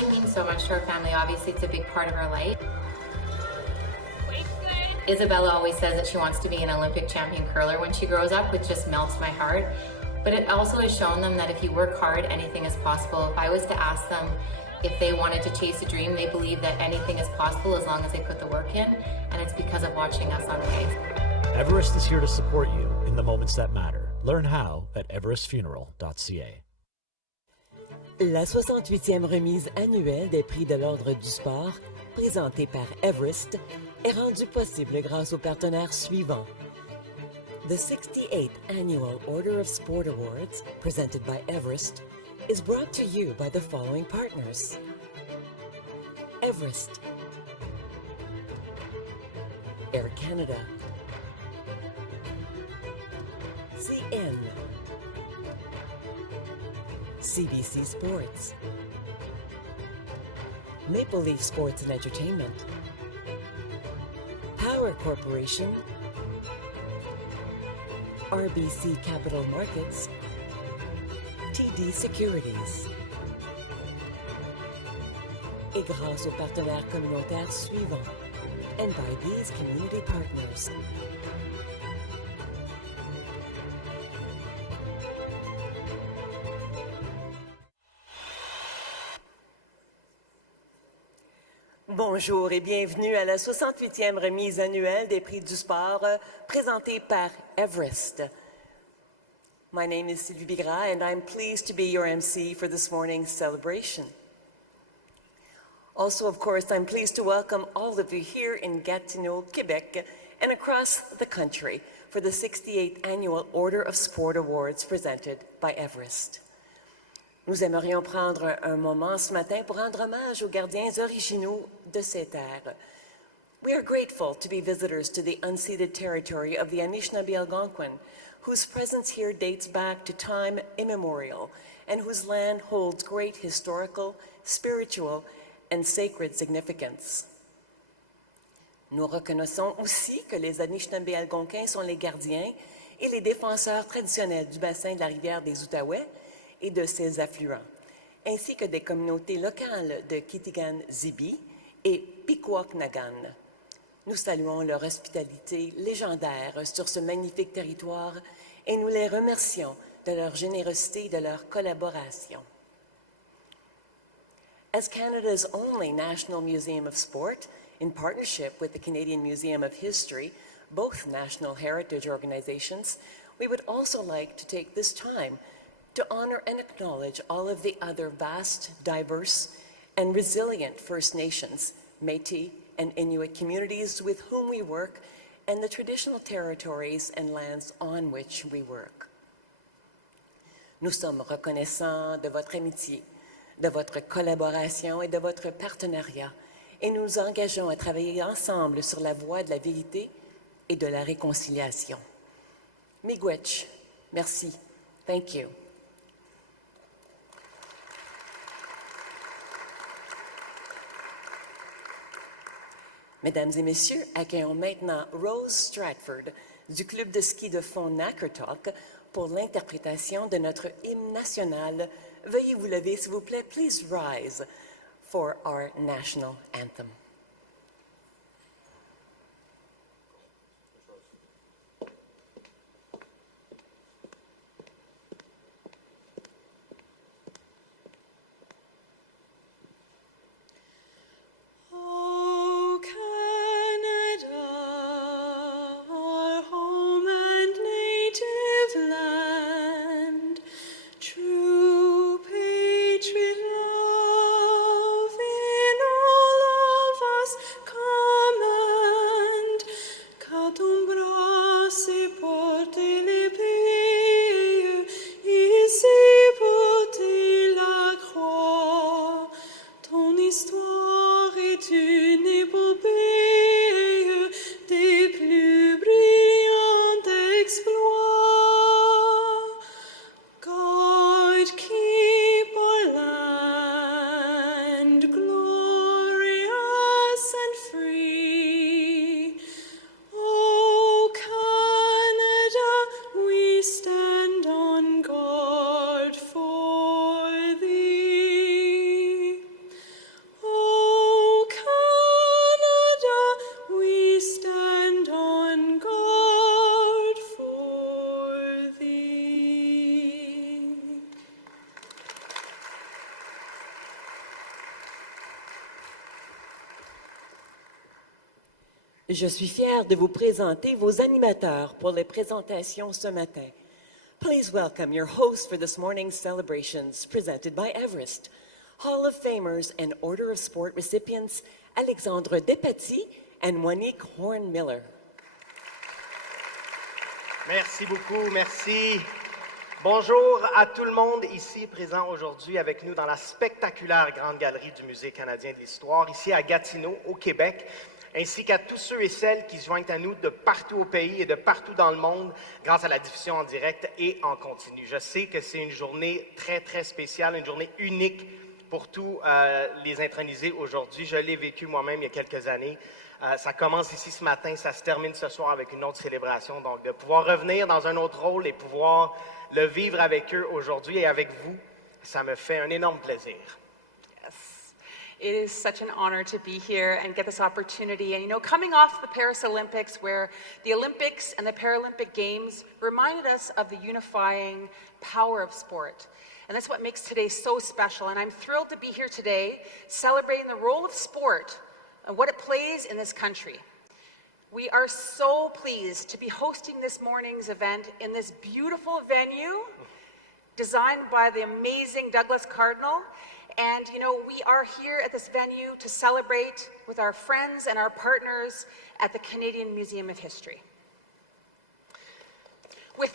Curling means so much to our family. Obviously, it's a big part of our life. Isabella always says that she wants to be an Olympic champion curler when she grows up, which just melts my heart. But it also has shown them that if you work hard, anything is possible. If I was to ask them if they wanted to chase a dream, they believe that anything is possible as long as they put the work in, and it's because of watching us on the ice. Everest is here to support you in the moments that matter. Learn how at everestfuneral.ca. La 68e remise annuelle des prix de l'Ordre du sport, présentée par Everest, est rendue possible grâce aux partenaires suivants. The 68th Annual Order of Sport Awards, presented by Everest, is brought to you by the following partners: Everest, Air Canada, CN, CBC Sports, Maple Leaf Sports and Entertainment, Power Corporation, RBC Capital Markets, TD Securities. Et grâce aux partenaires communautaires suivants, and by these community partners. Bonjour et bienvenue à la 68e remise annuelle des prix du sport présentée par Everest. My name is Sylvie Bigras and I'm pleased to be your MC for this morning's celebration. Also, of course, I'm pleased to welcome all of you here in Gatineau, Quebec, and across the country for the 68th Annual Order of Sport Awards presented by Everest. Nous aimerions prendre un moment ce matin pour rendre hommage aux gardiens originaux de ces terres. We are grateful to be visitors to the unceded territory of the Anishinaabe Algonquin, whose presence here dates back to time immemorial and whose land holds great historical, spiritual, and sacred significance. Nous reconnaissons aussi que les Anishinaabe Algonquins sont les gardiens et les défenseurs traditionnels du bassin de la rivière des Outaouais et de ses affluents, ainsi que des communautés locales de Kitigan-Zibi et Pikwak-Nagan. Nous saluons leur hospitalité légendaire sur ce magnifique territoire et nous les remercions de leur générosité et de leur collaboration. As Canada's only National Museum of Sport, in partnership with the Canadian Museum of History, both national heritage organizations, we would also like to take this time to honor and acknowledge all of the other vast, diverse, and resilient First Nations, Métis, and Inuit communities with whom we work, and the traditional territories and lands on which we work. Nous sommes reconnaissants de votre amitié, de votre collaboration et de votre partenariat, et nous nous engageons à travailler ensemble sur la voie de la vérité et de la réconciliation. Miigwech, merci. Thank you. Mesdames et messieurs, accueillons maintenant Rose Stratford du club de ski de fond Nakertalk pour l'interprétation de notre hymne national. Veuillez vous lever, s'il vous plaît. Please rise for our national anthem. True patriot love in all of Je suis fière de vous présenter vos animateurs pour les présentations ce matin. Please welcome your hosts for this morning's celebrations presented by Everest, Hall of Famers and Order of Sport recipients Alexandre Despatie and Monique Horn-Miller. Merci beaucoup, merci. Bonjour à tout le monde ici présent aujourd'hui avec nous dans la spectaculaire Grande Galerie du Musée canadien de l'Histoire, ici à Gatineau, au Québec, ainsi qu'à tous ceux et celles qui se joignent à nous de partout au pays et de partout dans le monde grâce à la diffusion en direct et en continu. Je sais que c'est une journée très, très spéciale, une journée unique pour tous les intronisés aujourd'hui. Je l'ai vécu moi-même il y a quelques années. Ça commence ici ce matin, ça se termine ce soir avec une autre célébration. Donc, de pouvoir revenir dans un autre rôle et pouvoir le vivre avec eux aujourd'hui et avec vous, ça me fait un énorme plaisir. Yes, it is such an honor to be here and get this opportunity. And you know, coming off the Paris Olympics, where the Olympics and the Paralympic Games reminded us of the unifying power of sport. And that's what makes today so special. And I'm thrilled to be here today celebrating the role of sport and what it plays in this country. We are so pleased to be hosting this morning's event in this beautiful venue designed by the amazing Douglas Cardinal. And you know, we are here at this venue to celebrate with our friends and our partners at the Canadian Museum of History. With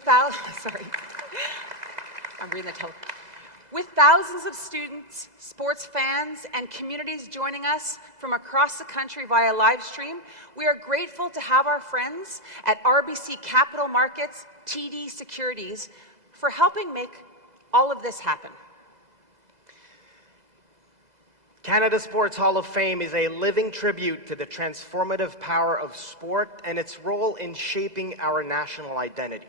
thousands of students, sports fans, and communities joining us from across the country via live stream, we are grateful to have our friends at RBC Capital Markets, TD Securities, for helping make all of this happen. Canada Sports Hall of Fame is a living tribute to the transformative power of sport and its role in shaping our national identity.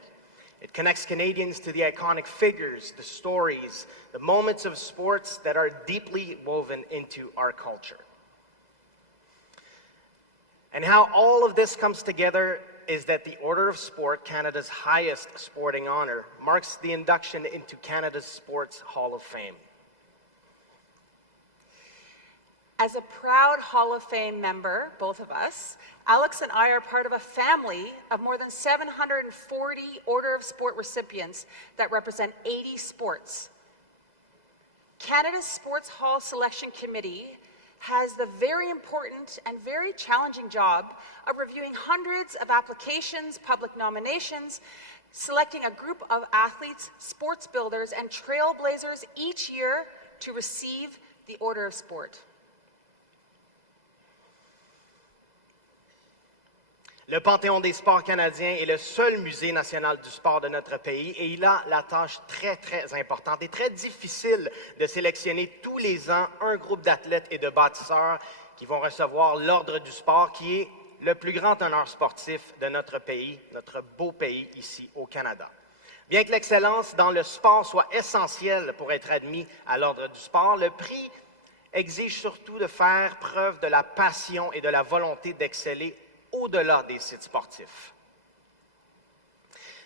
It connects Canadians to the iconic figures, the stories, the moments of sports that are deeply woven into our culture. And how all of this comes together is that the Order of Sport, Canada's highest sporting honor, marks the induction into Canada's Sports Hall of Fame. As a proud Hall of Fame member, both of us, Alex and I are part of a family of more than 740 Order of Sport recipients that represent 80 sports. Canada's Sports Hall Selection Committee has the very important and very challenging job of reviewing hundreds of applications, public nominations, selecting a group of athletes, sports builders, and trailblazers each year to receive the Order of Sport. Le Panthéon des sports canadiens est le seul musée national du sport de notre pays et il a la tâche très, très importante et très difficile de sélectionner tous les ans un groupe d'athlètes et de bâtisseurs qui vont recevoir l'Ordre du sport, qui est le plus grand honneur sportif de notre pays, notre beau pays ici au Canada. Bien que l'excellence dans le sport soit essentielle pour être admis à l'Ordre du sport, le prix exige surtout de faire preuve de la passion et de la volonté d'exceller au-delà des sites sportifs.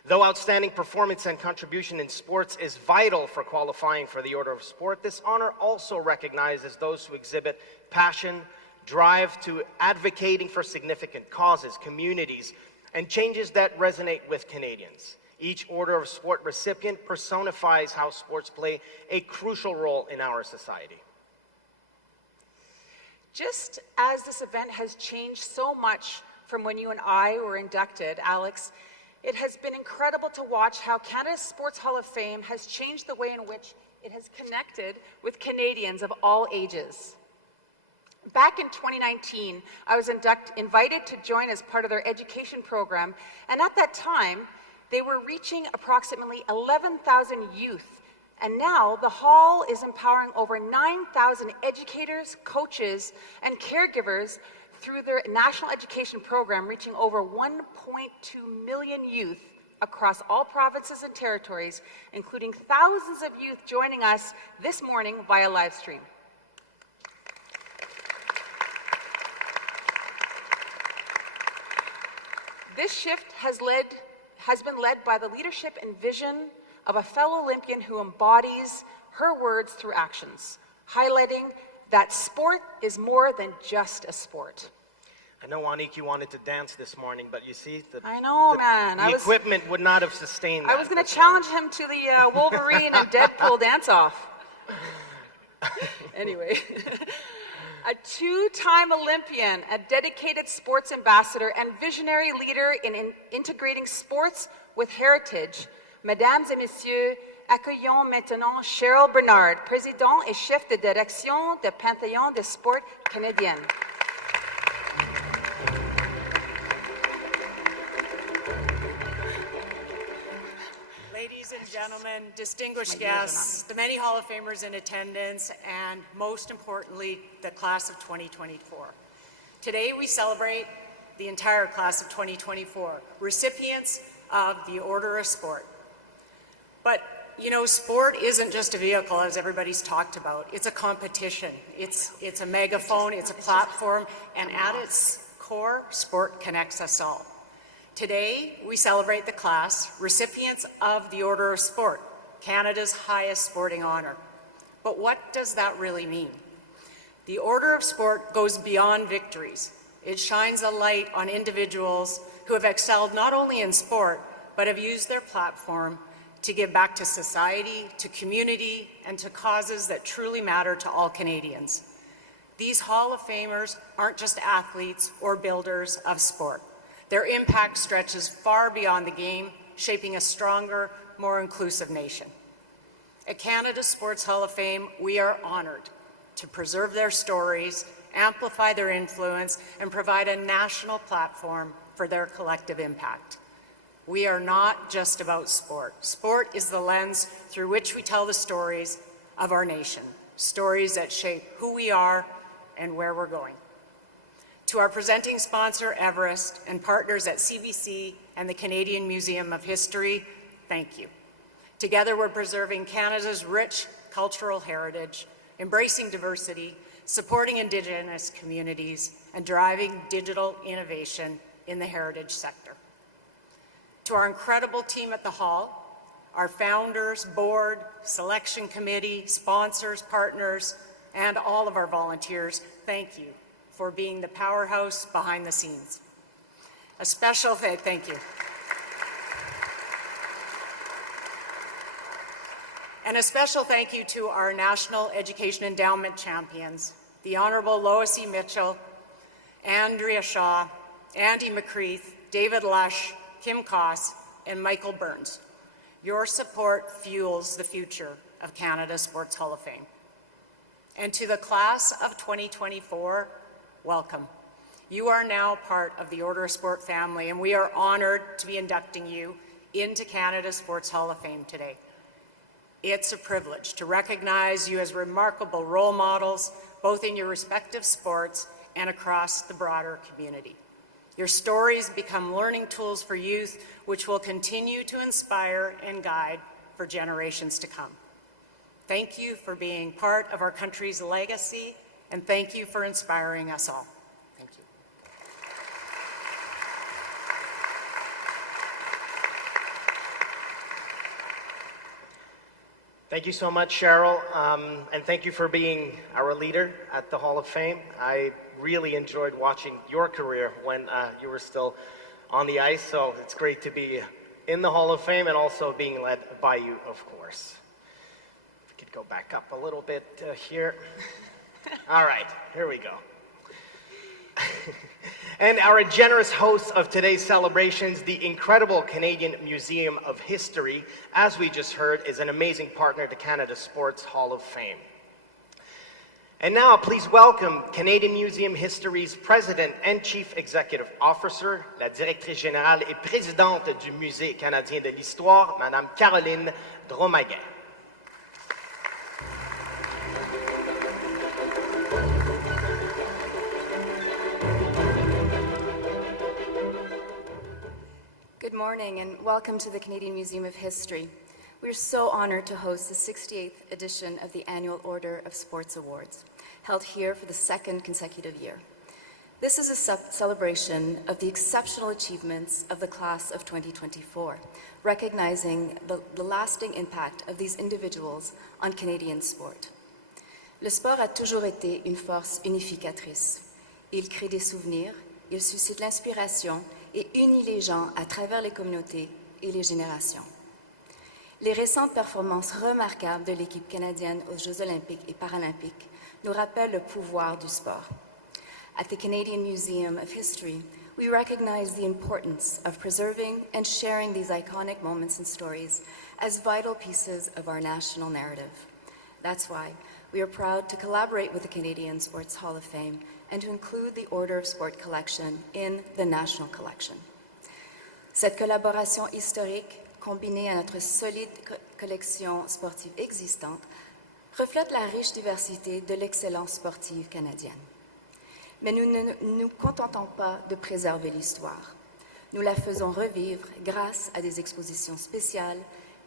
Though outstanding performance and contribution in sports is vital for qualifying for the Order of Sport, this honor also recognizes those who exhibit passion, drive to advocating for significant causes, communities, and changes that resonate with Canadians. Each Order of Sport recipient personifies how sports play a crucial role in our society. Just as this event has changed so much from when you and I were inducted, Alex, it has been incredible to watch how Canada's Sports Hall of Fame has changed the way in which it has connected with Canadians of all ages. Back in 2019, I was invited to join as part of their education program, and at that time, they were reaching approximately 11,000 youth. And now the Hall is empowering over 9,000 educators, coaches, and caregivers through their national education program, reaching over 1.2 million youth across all provinces and territories, including thousands of youth joining us this morning via live stream. This shift has been led by the leadership and vision of a fellow Olympian who embodies her words through actions, highlighting that sport is more than just a sport. I know, Anik, you wanted to dance this morning, but you see, I know, man. The equipment would not have sustained that. I was going to challenge him to the Wolverine and Deadpool dance-off. Anyway, a two-time Olympian, a dedicated sports ambassador, and visionary leader in integrating sports with heritage. Mesdames et messieurs, accueillons maintenant Cheryl Bernard, président et chef de direction de Panthéon des Sports canadiens. Ladies and gentlemen, distinguished guests, the many Hall of Famers in attendance, and most importantly, the class of 2024. Today we celebrate the entire class of 2024, recipients of the Order of Sport. But you know, sport isn't just a vehicle, as everybody's talked about. It's a competition. It's a megaphone, it's a platform, and at its core, sport connects us all. Today, we celebrate the class, recipients of the Order of Sport, Canada's highest sporting honor. But what does that really mean? The Order of Sport goes beyond victories. It shines a light on individuals who have excelled not only in sport, but have used their platform to give back to society, to community, and to causes that truly matter to all Canadians. These Hall of Famers aren't just athletes or builders of sport. Their impact stretches far beyond the game, shaping a stronger, more inclusive nation. At Canada's Sports Hall of Fame, we are honored to preserve their stories, amplify their influence, and provide a national platform for their collective impact. We are not just about sport. Sport is the lens through which we tell the stories of our nation, stories that shape who we are and where we're going. To our presenting sponsor, Everest, and partners at CBC and the Canadian Museum of History, thank you. Together, we're preserving Canada's rich cultural heritage, embracing diversity, supporting Indigenous communities, and driving digital innovation in the heritage sector. To our incredible team at the Hall, our founders, board, selection committee, sponsors, partners, and all of our volunteers, thank you for being the powerhouse behind the scenes. A special thank you. And a special thank you to our National Education Endowment champions, the Honorable Lois E. Mitchell, Andrea Shaw, Andy McCreath, David Lush, Kim Koss, and Michael Burns. Your support fuels the future of Canada's Sports Hall of Fame. And to the class of 2024, welcome. You are now part of the Order of Sport family, and we are honored to be inducting you into Canada's Sports Hall of Fame today. It's a privilege to recognize you as remarkable role models, both in your respective sports and across the broader community. Your stories become learning tools for youth, which will continue to inspire and guide for generations to come. Thank you for being part of our country's legacy, and thank you for inspiring us all. Thank you. Thank you so much, Cheryl, and thank you for being our leader at the Hall of Fame. I really enjoyed watching your career when you were still on the ice, so it's great to be in the Hall of Fame and also being led by you, of course. If we could go back up a little bit here. All right, here we go. And our generous hosts of today's celebrations, the incredible Canadian Museum of History, as we just heard, is an amazing partner to Canada's Sports Hall of Fame. And now, please welcome Canadian Museum History's President and Chief Executive Officer, la Directrice Générale et Présidente du Musée canadien de l'Histoire, Madame Caroline Dromaguin. Good morning and welcome to the Canadian Museum of History. We are so honored to host the 68th edition of the Annual Order of Sports Awards, held here for the second consecutive year. This is a celebration of the exceptional achievements of the class of 2024, recognizing the lasting impact of these individuals on Canadian sport. Le sport a toujours été une force unificatrice. Il crée des souvenirs, Il suscite l'inspiration et unit les gens à travers les communautés et les générations. Les récentes performances remarquables de l'équipe canadienne aux Jeux olympiques et paralympiques nous rappellent le pouvoir du sport. At the Canadian Museum of History, we recognize the importance of preserving and sharing these iconic moments and stories as vital pieces of our national narrative. That's why we are proud to collaborate with the Canadian Sports Hall of Fame and to include the Order of Sport collection in the National Collection. Cette collaboration historique, combinée à notre solide collection sportive existante, reflète la riche diversité de l'excellence sportive canadienne. Mais nous ne nous contentons pas de préserver l'histoire. Nous la faisons revivre grâce à des expositions spéciales,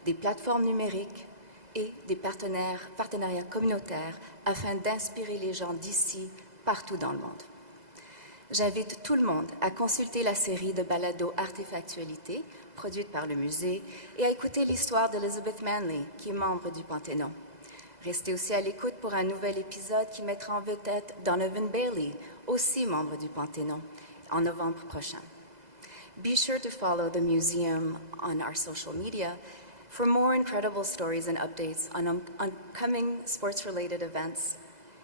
des plateformes numériques et des partenariats communautaires afin d'inspirer les gens d'ici, partout dans le monde. J'invite tout le monde à consulter la série de balados Artefactualité produite par le musée et à écouter l'histoire d'Elizabeth Manley, qui est membre du Panthéon. Restez aussi à l'écoute pour un nouvel épisode qui mettra en vedette Donovan Bailey, aussi membre du Panthéon, en novembre prochain. Be sure to follow the museum on our social media for more incredible stories and updates on upcoming sports-related events,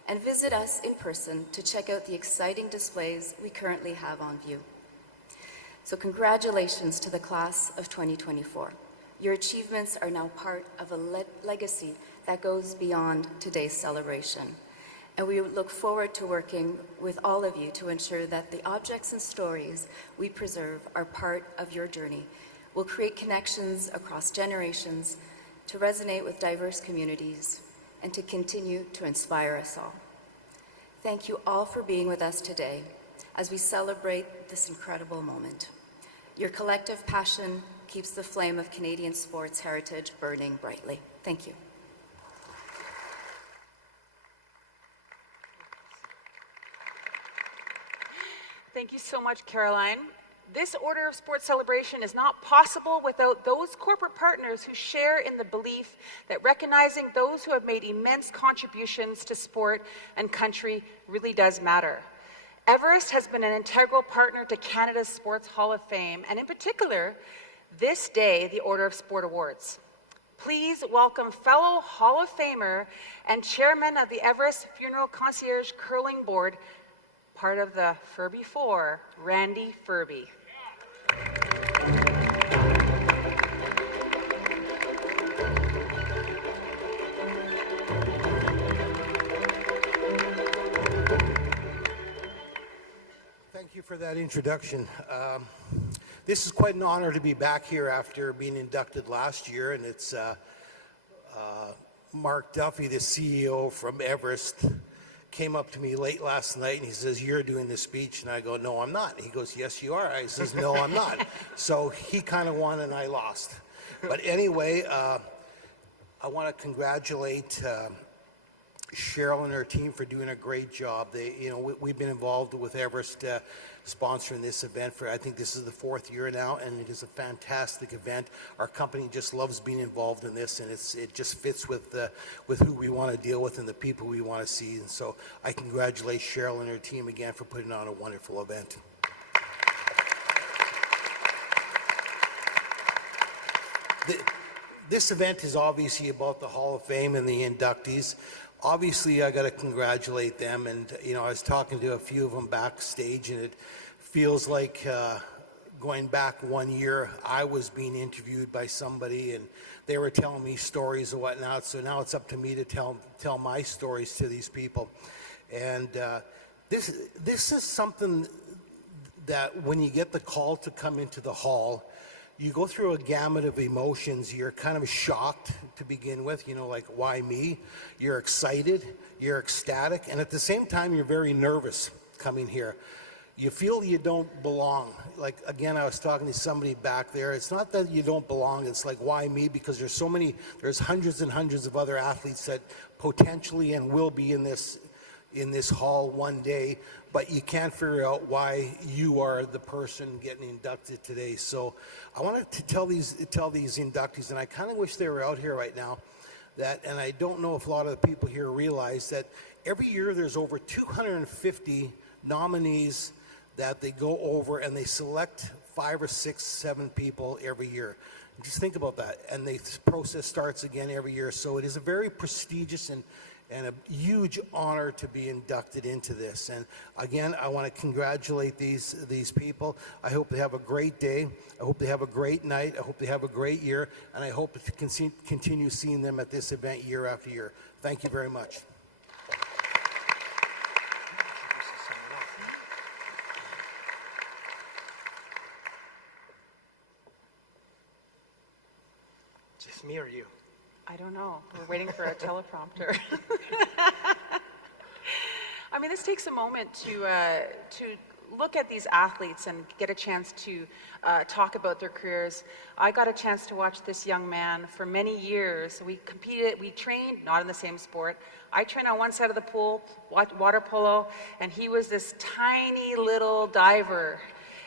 and visit us in person to check out the exciting displays we currently have on view. So congratulations to the class of 2024. Your achievements are now part of a legacy that goes beyond today's celebration. And we look forward to working with all of you to ensure that the objects and stories we preserve are part of your journey. We'll create connections across generations to resonate with diverse communities and to continue to inspire us all. Thank you all for being with us today as we celebrate this incredible moment. Your collective passion keeps the flame of Canadian sports heritage burning brightly. Thank you. Thank you so much, Caroline. This Order of Sport celebration is not possible without those corporate partners who share in the belief that recognizing those who have made immense contributions to sport and country really does matter. Everest has been an integral partner to Canada's Sports Hall of Fame, and in particular, this day, the Order of Sport Awards. Please welcome fellow Hall of Famer and chairman of the Everest Funeral Concierge Curling Board, part of the Furby Four, Randy Furby. Thank you for that introduction. This is quite an honor to be back here after being inducted last year, and it's Mark Duffy, the CEO from Everest, came up to me late last night and he says, "You're doing the speech," and I go, "No, I'm not." He goes, "Yes, you are." I says, "No, I'm not." So he kind of won and I lost. But anyway, I want to congratulate Cheryl and her team for doing a great job. We've been involved with Everest sponsoring this event for, I think this is the 4th year now, and it is a fantastic event. Our company just loves being involved in this, and it just fits with who we want to deal with and the people we want to see. And so I congratulate Cheryl and her team again for putting on a wonderful event. This event is obviously about the Hall of Fame and the inductees. Obviously, I got to congratulate them, and I was talking to a few of them backstage, and it feels like going back 1 year, I was being interviewed by somebody, and they were telling me stories and whatnot. So now it's up to me to tell my stories to these people, and this is something that when you get the call to come into the hall, you go through a gamut of emotions. You're kind of shocked to begin with, like, why me? You're excited, you're ecstatic, and at the same time, you're very nervous coming here. You feel you don't belong. Like, again, I was talking to somebody back there. It's not that you don't belong, it's like, why me? Because there's hundreds and hundreds of other athletes that potentially and will be in this hall one day, but you can't figure out why you are the person getting inducted today. So I wanted to tell these inductees, and I kind of wish they were out here right now, and I don't know if a lot of the people here realize that every year there's over 250 nominees that they go over and they select 5 or 6, 7 people every year. Just think about that. And the process starts again every year. So it is a very prestigious and a huge honor to be inducted into this. And again, I want to congratulate these people. I hope they have a great day. I hope they have a great night. I hope they have a great year. And I hope to continue seeing them at this event year after year. Thank you very much. Just me or you? I don't know. We're waiting for a teleprompter. I mean, this takes a moment to look at these athletes and get a chance to talk about their careers. I got a chance to watch this young man for many years. We competed, we trained, not in the same sport. I trained on one side of the pool, water polo, and he was this tiny little diver.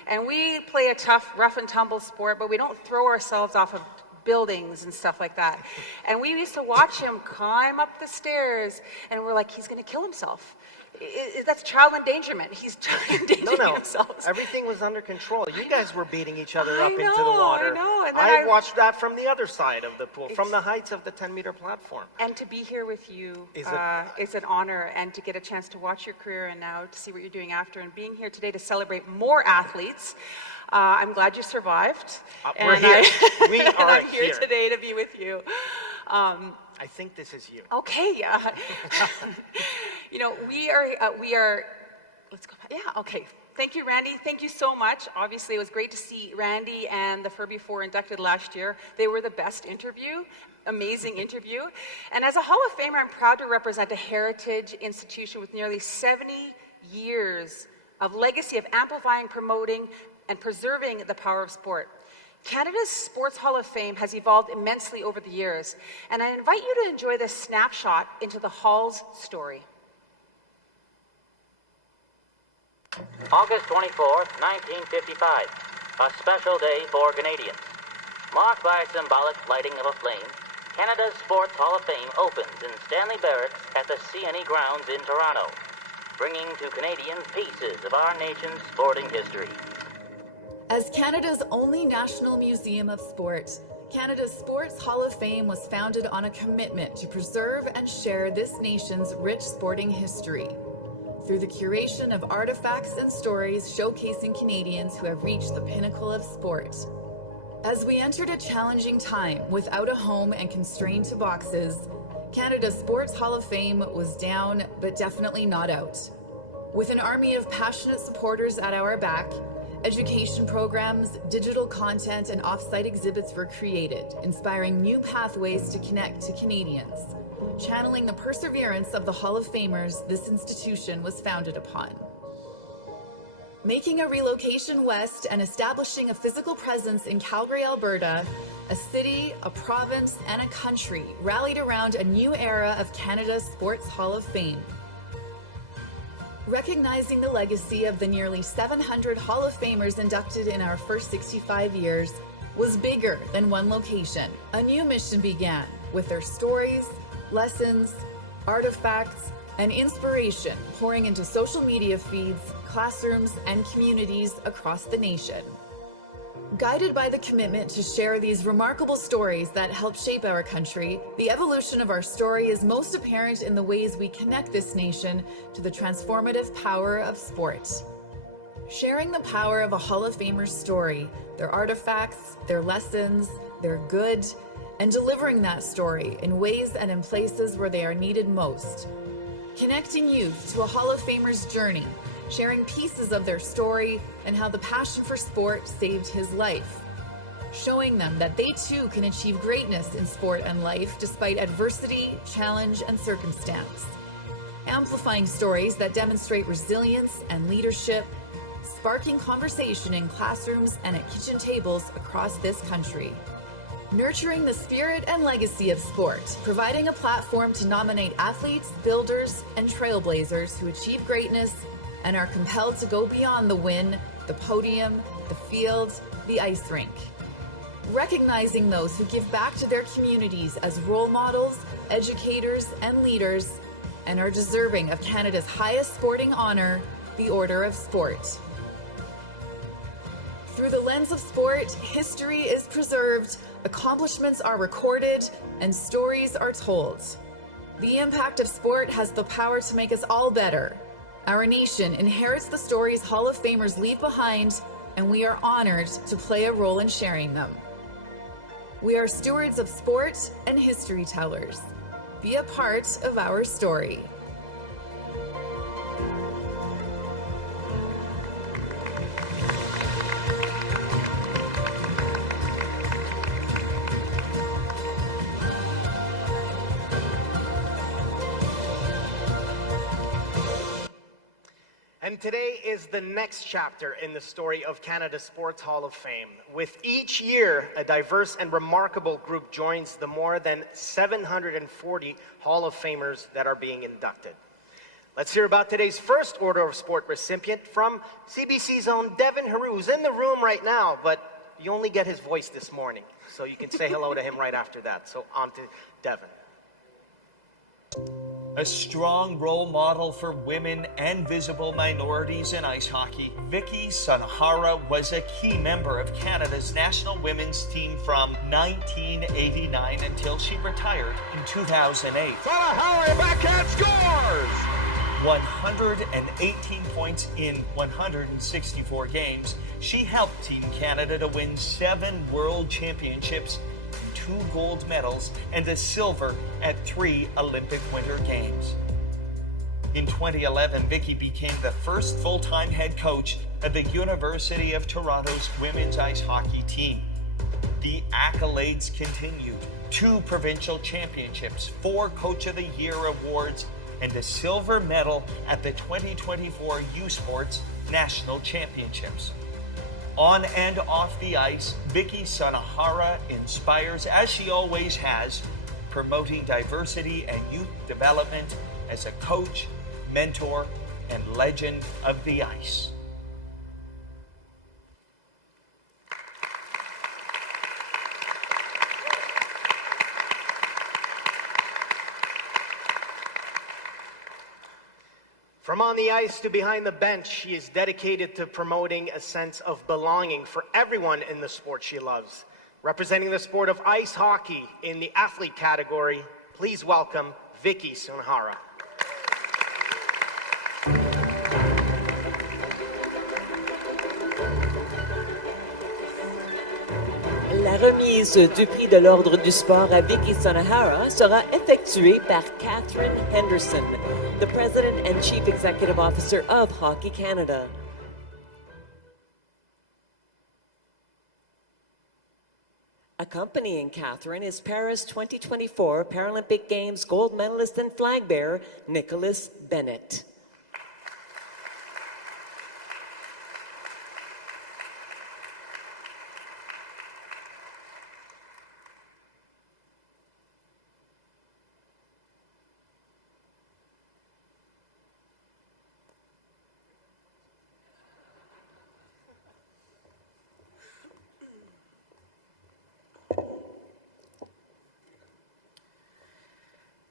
And we play a tough, rough and tumble sport, but we don't throw ourselves off of buildings and stuff like that. And we used to watch him climb up the stairs, and we're like, he's going to kill himself. That's child endangerment. He's endangering himself. Everything was under control. You guys were beating each other up into the water. I know. And I watched that from the other side of the pool, from the heights of the 10-meter platform. And to be here with you is an honor, and to get a chance to watch your career and now to see what you're doing after, and being here today to celebrate more athletes. I'm glad you survived. We're here. We are I'm here today to be with you. I think this is you. Okay. You know, we are, let's go back. Yeah, okay. Thank you, Randy. Thank you so much. Obviously, it was great to see Randy and the Furby 4 inducted last year. They were the best interview. Amazing interview. And as a Hall of Famer, I'm proud to represent a heritage institution with nearly 70 years of legacy of amplifying, promoting, and preserving the power of sport. Canada's Sports Hall of Fame has evolved immensely over the years, and I invite you to enjoy this snapshot into the Hall's story. August 24th, 1955, a special day for Canadians. Marked by a symbolic lighting of a flame, Canada's Sports Hall of Fame opens in Stanley Barracks at the CNE grounds in Toronto, bringing to Canadians pieces of our nation's sporting history. As Canada's only national museum of sport, Canada's Sports Hall of Fame was founded on a commitment to preserve and share this nation's rich sporting history through the curation of artifacts and stories showcasing Canadians who have reached the pinnacle of sport. As we entered a challenging time without a home and constrained to boxes, Canada's Sports Hall of Fame was down, but definitely not out. With an army of passionate supporters at our back, education programs, digital content, and off-site exhibits were created, inspiring new pathways to connect to Canadians, channeling the perseverance of the Hall of Famers this institution was founded upon. Making a relocation west and establishing a physical presence in Calgary, Alberta, a city, a province, and a country rallied around a new era of Canada's Sports Hall of Fame. Recognizing the legacy of the nearly 700 Hall of Famers inducted in our first 65 years was bigger than one location. A new mission began with their stories, lessons, artifacts, and inspiration pouring into social media feeds, classrooms, and communities across the nation. Guided by the commitment to share these remarkable stories that help shape our country, the evolution of our story is most apparent in the ways we connect this nation to the transformative power of sport. Sharing the power of a Hall of Famer's story, their artifacts, their lessons, their good, and delivering that story in ways and in places where they are needed most. Connecting youth to a Hall of Famer's journey, sharing pieces of their story and how the passion for sport saved his life. Showing them that they too can achieve greatness in sport and life despite adversity, challenge, and circumstance. Amplifying stories that demonstrate resilience and leadership, sparking conversation in classrooms and at kitchen tables across this country. Nurturing the spirit and legacy of sport, providing a platform to nominate athletes, builders, and trailblazers who achieve greatness and are compelled to go beyond the win, the podium, the field, the ice rink. Recognizing those who give back to their communities as role models, educators, and leaders, and are deserving of Canada's highest sporting honor, the Order of Sport. Through the lens of sport, history is preserved, accomplishments are recorded, and stories are told. The impact of sport has the power to make us all better. Our nation inherits the stories Hall of Famers leave behind, and we are honored to play a role in sharing them. We are stewards of sport and history tellers. Be a part of our story. And today is the next chapter in the story of Canada's Sports Hall of Fame. With each year, a diverse and remarkable group joins the more than 740 Hall of Famers that are being inducted. Let's hear about today's first Order of Sport recipient from CBC's own Devin Heroux, who's in the room right now, but you only get his voice this morning, so you can say hello to him right after that. So on to Devin. A strong role model for women and visible minorities in ice hockey, Vicky Sunohara was a key member of Canada's national women's team from 1989 until she retired in 2008. Sunohara backhand scores! 118 points in 164 games, she helped Team Canada to win 7 World Championships, 2 gold medals, and a silver at 3 Olympic Winter Games. In 2011, Vicky became the first full-time head coach of the University of Toronto's women's ice hockey team. The accolades continued: 2 provincial championships, 4 Coach of the Year awards, and a silver medal at the 2024 U Sports National Championships. On and off the ice, Vicky Sunohara inspires, as she always has, promoting diversity and youth development as a coach, mentor, and legend of the ice. From on the ice to behind the bench, she is dedicated to promoting a sense of belonging for everyone in the sport she loves. Representing the sport of ice hockey in the athlete category, please welcome Vicky Sunohara. La remise du prix de l'Ordre du Sport à Vicky Sunohara sera effectuée par Catherine Henderson, the President and Chief Executive Officer of Hockey Canada. Accompanying Catherine is Paris 2024 Paralympic Games gold medalist and flag bearer Nicholas Bennett.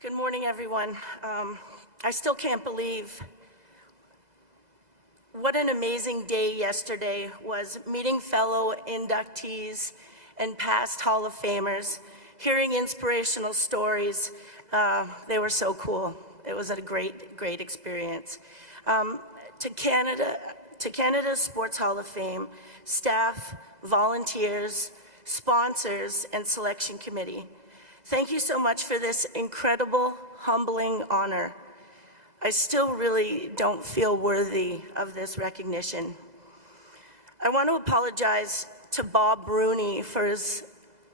Good morning, everyone. I still can't believe what an amazing day yesterday was, meeting fellow inductees and past Hall of Famers, hearing inspirational stories. They were so cool. It was a great experience. To Canada's Sports Hall of Fame, staff, volunteers, sponsors, and selection committee, thank you so much for this incredible, humbling honor. I still really don't feel worthy of this recognition. I want to apologize to Bob Rooney for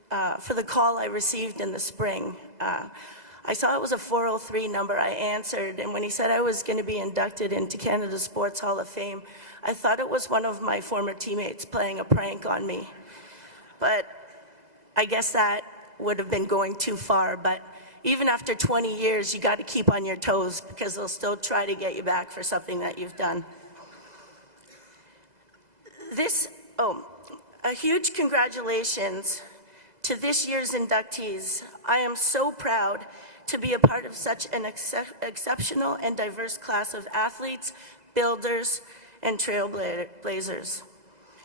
the call I received in the spring. I saw it was a 403 number. I answered, and when he said I was going to be inducted into Canada's Sports Hall of Fame, I thought it was one of my former teammates playing a prank on me. But I guess that would have been going too far, but even after 20 years, you got to keep on your toes because they'll still try to get you back for something that you've done. A huge congratulations to this year's inductees. I am so proud to be a part of such an exceptional and diverse class of athletes, builders, and trailblazers.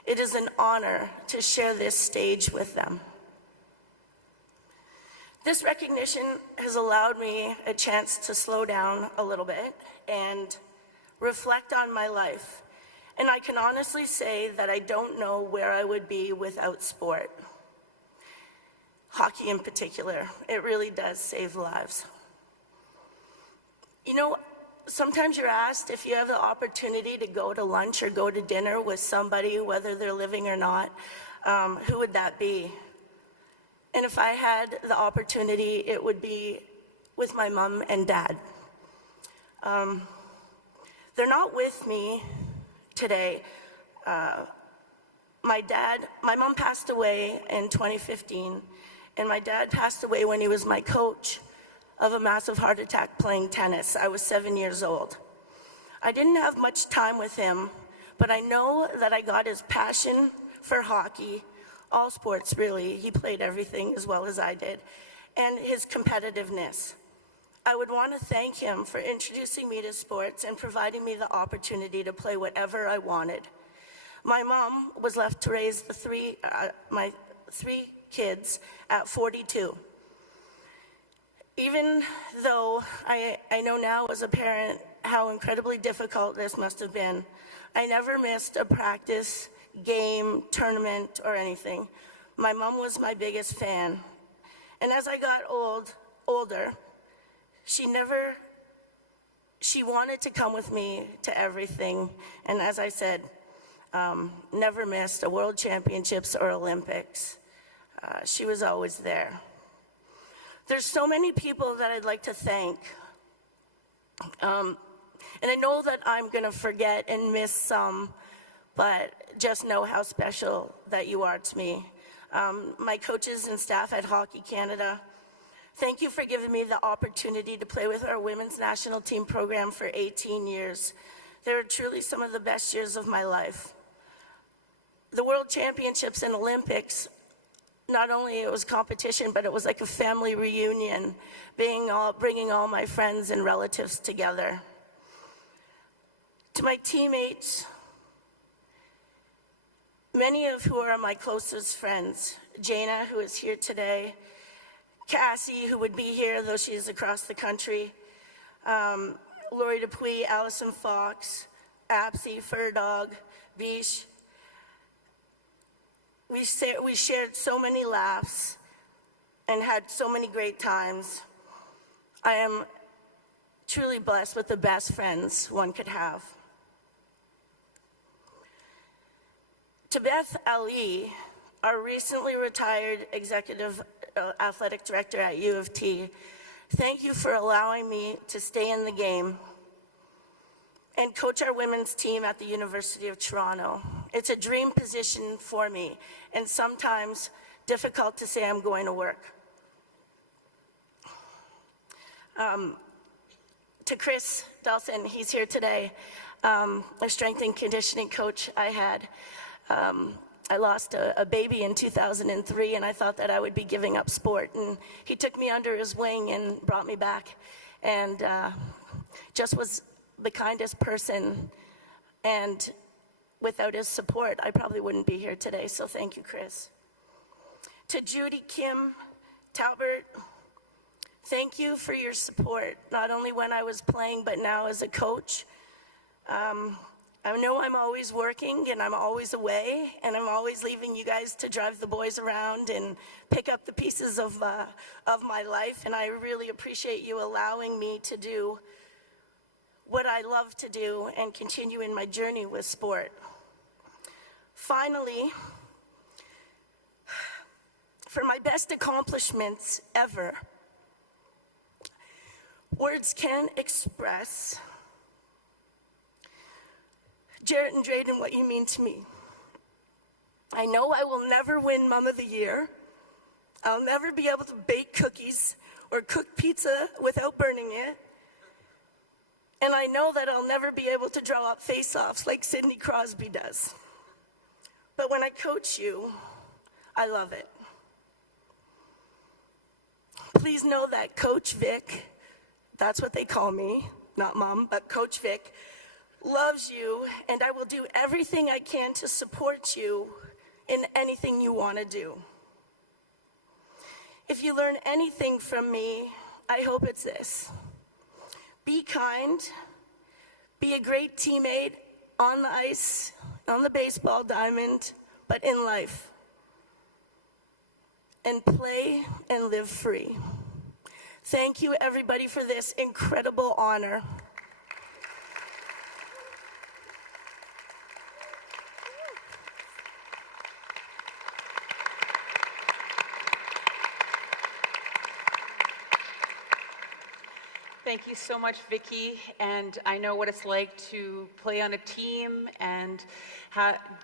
It is an honor to share this stage with them. This recognition has allowed me a chance to slow down a little bit and reflect on my life. And I can honestly say that I don't know where I would be without sport. Hockey in particular, it really does save lives. You know, sometimes you're asked if you have the opportunity to go to lunch or go to dinner with somebody, whether they're living or not, who would that be? And if I had the opportunity, it would be with my mom and dad. They're not with me today. My mom passed away in 2015, and my dad passed away when he was my coach of a massive heart attack playing tennis. I was 7 years old. I didn't have much time with him, but I know that I got his passion for hockey, all sports really, he played everything as well as I did, and his competitiveness. I would want to thank him for introducing me to sports and providing me the opportunity to play whatever I wanted. My mom was left to raise my three kids at 42. Even though I know now as a parent how incredibly difficult this must have been, I never missed a practice, game, tournament, or anything. My mom was my biggest fan. And as I got older, she wanted to come with me to everything. And as I said, never missed a World Championships or Olympics. She was always there. There's so many people that I'd like to thank. And I know that I'm gonna forget and miss some, but just know how special that you are to me. My coaches and staff at Hockey Canada, thank you for giving me the opportunity to play with our women's national team program for 18 years. They were truly some of the best years of my life. The World Championships and Olympics, not only it was competition, but it was like a family reunion, bringing all my friends and relatives together. To my teammates, many of who are my closest friends, Jana, who is here today, Cassie, who would be here, though she is across the country, Lori Dupuis, Allison Fox, Apsy, Furdog, Bish. We shared so many laughs and had so many great times. I am truly blessed with the best friends one could have. To Beth Ali, our recently retired executive athletic director at U of T, thank you for allowing me to stay in the game and coach our women's team at the University of Toronto. It's a dream position for me, and sometimes difficult to say I'm going to work. To Chris Delson, he's here today, a strength and conditioning coach I had. I lost a baby in 2003, and I thought that I would be giving up sport. And he took me under his wing and brought me back, and just was the kindest person. And without his support, I probably wouldn't be here today. So thank you, Chris. To Judy, Kim, Talbert, thank you for your support, not only when I was playing, but now as a coach. I know I'm always working and I'm always away, and I'm always leaving you guys to drive the boys around and pick up the pieces of my life, and I really appreciate you allowing me to do what I love to do and continue in my journey with sport. Finally, for my best accomplishments ever, words can't express, Jarrett and Drayden, what you mean to me. I know I will never win Mom of the Year. I'll never be able to bake cookies or cook pizza without burning it. And I know that I'll never be able to draw up face-offs like Sidney Crosby does. But when I coach you, I love it. Please know that Coach Vic, that's what they call me, not Mom, but Coach Vic, loves you, and I will do everything I can to support you in anything you want to do. If you learn anything from me, I hope it's this. Be kind, be a great teammate on the ice, on the baseball diamond, but in life. And play and live free. Thank you, everybody, for this incredible honor. Thank you so much, Vicky, and I know what it's like to play on a team and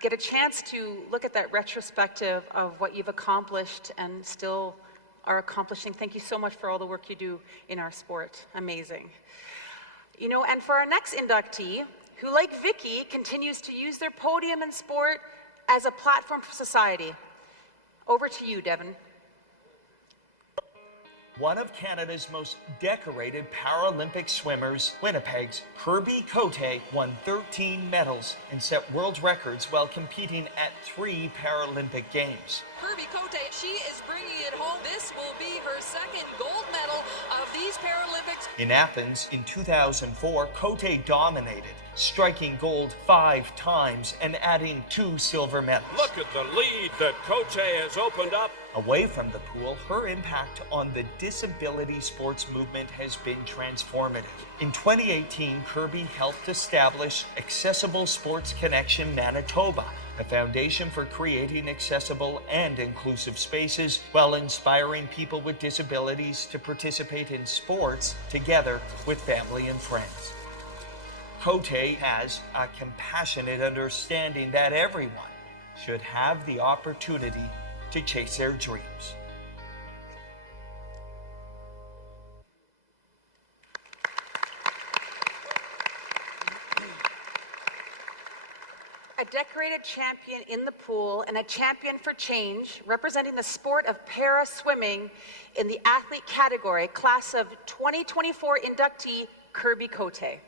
get a chance to look at that retrospective of what you've accomplished and still are accomplishing. Thank you so much for all the work you do in our sport. Amazing. You know, and for our next inductee, who like Vicky, continues to use their podium in sport as a platform for society. Over to you, Devin. One of Canada's most decorated Paralympic swimmers, Winnipeg's Kirby Cote, won 13 medals and set world records while competing at 3 Paralympic Games. Kirby Cote, she is bringing it home. This will be her second gold medal of these Paralympics. In Athens in 2004, Cote dominated, striking gold 5 times and adding 2 silver medals. Look at the lead that Cote has opened up. Away from the pool, her impact on the disability sports movement has been transformative. In 2018, Kirby helped establish Accessible Sports Connection Manitoba, a foundation for creating accessible and inclusive spaces while inspiring people with disabilities to participate in sports together with family and friends. Cote has a compassionate understanding that everyone should have the opportunity to chase their dreams. A decorated champion in the pool and a champion for change, representing the sport of para swimming in the athlete category, class of 2024 inductee, Kirby Cote.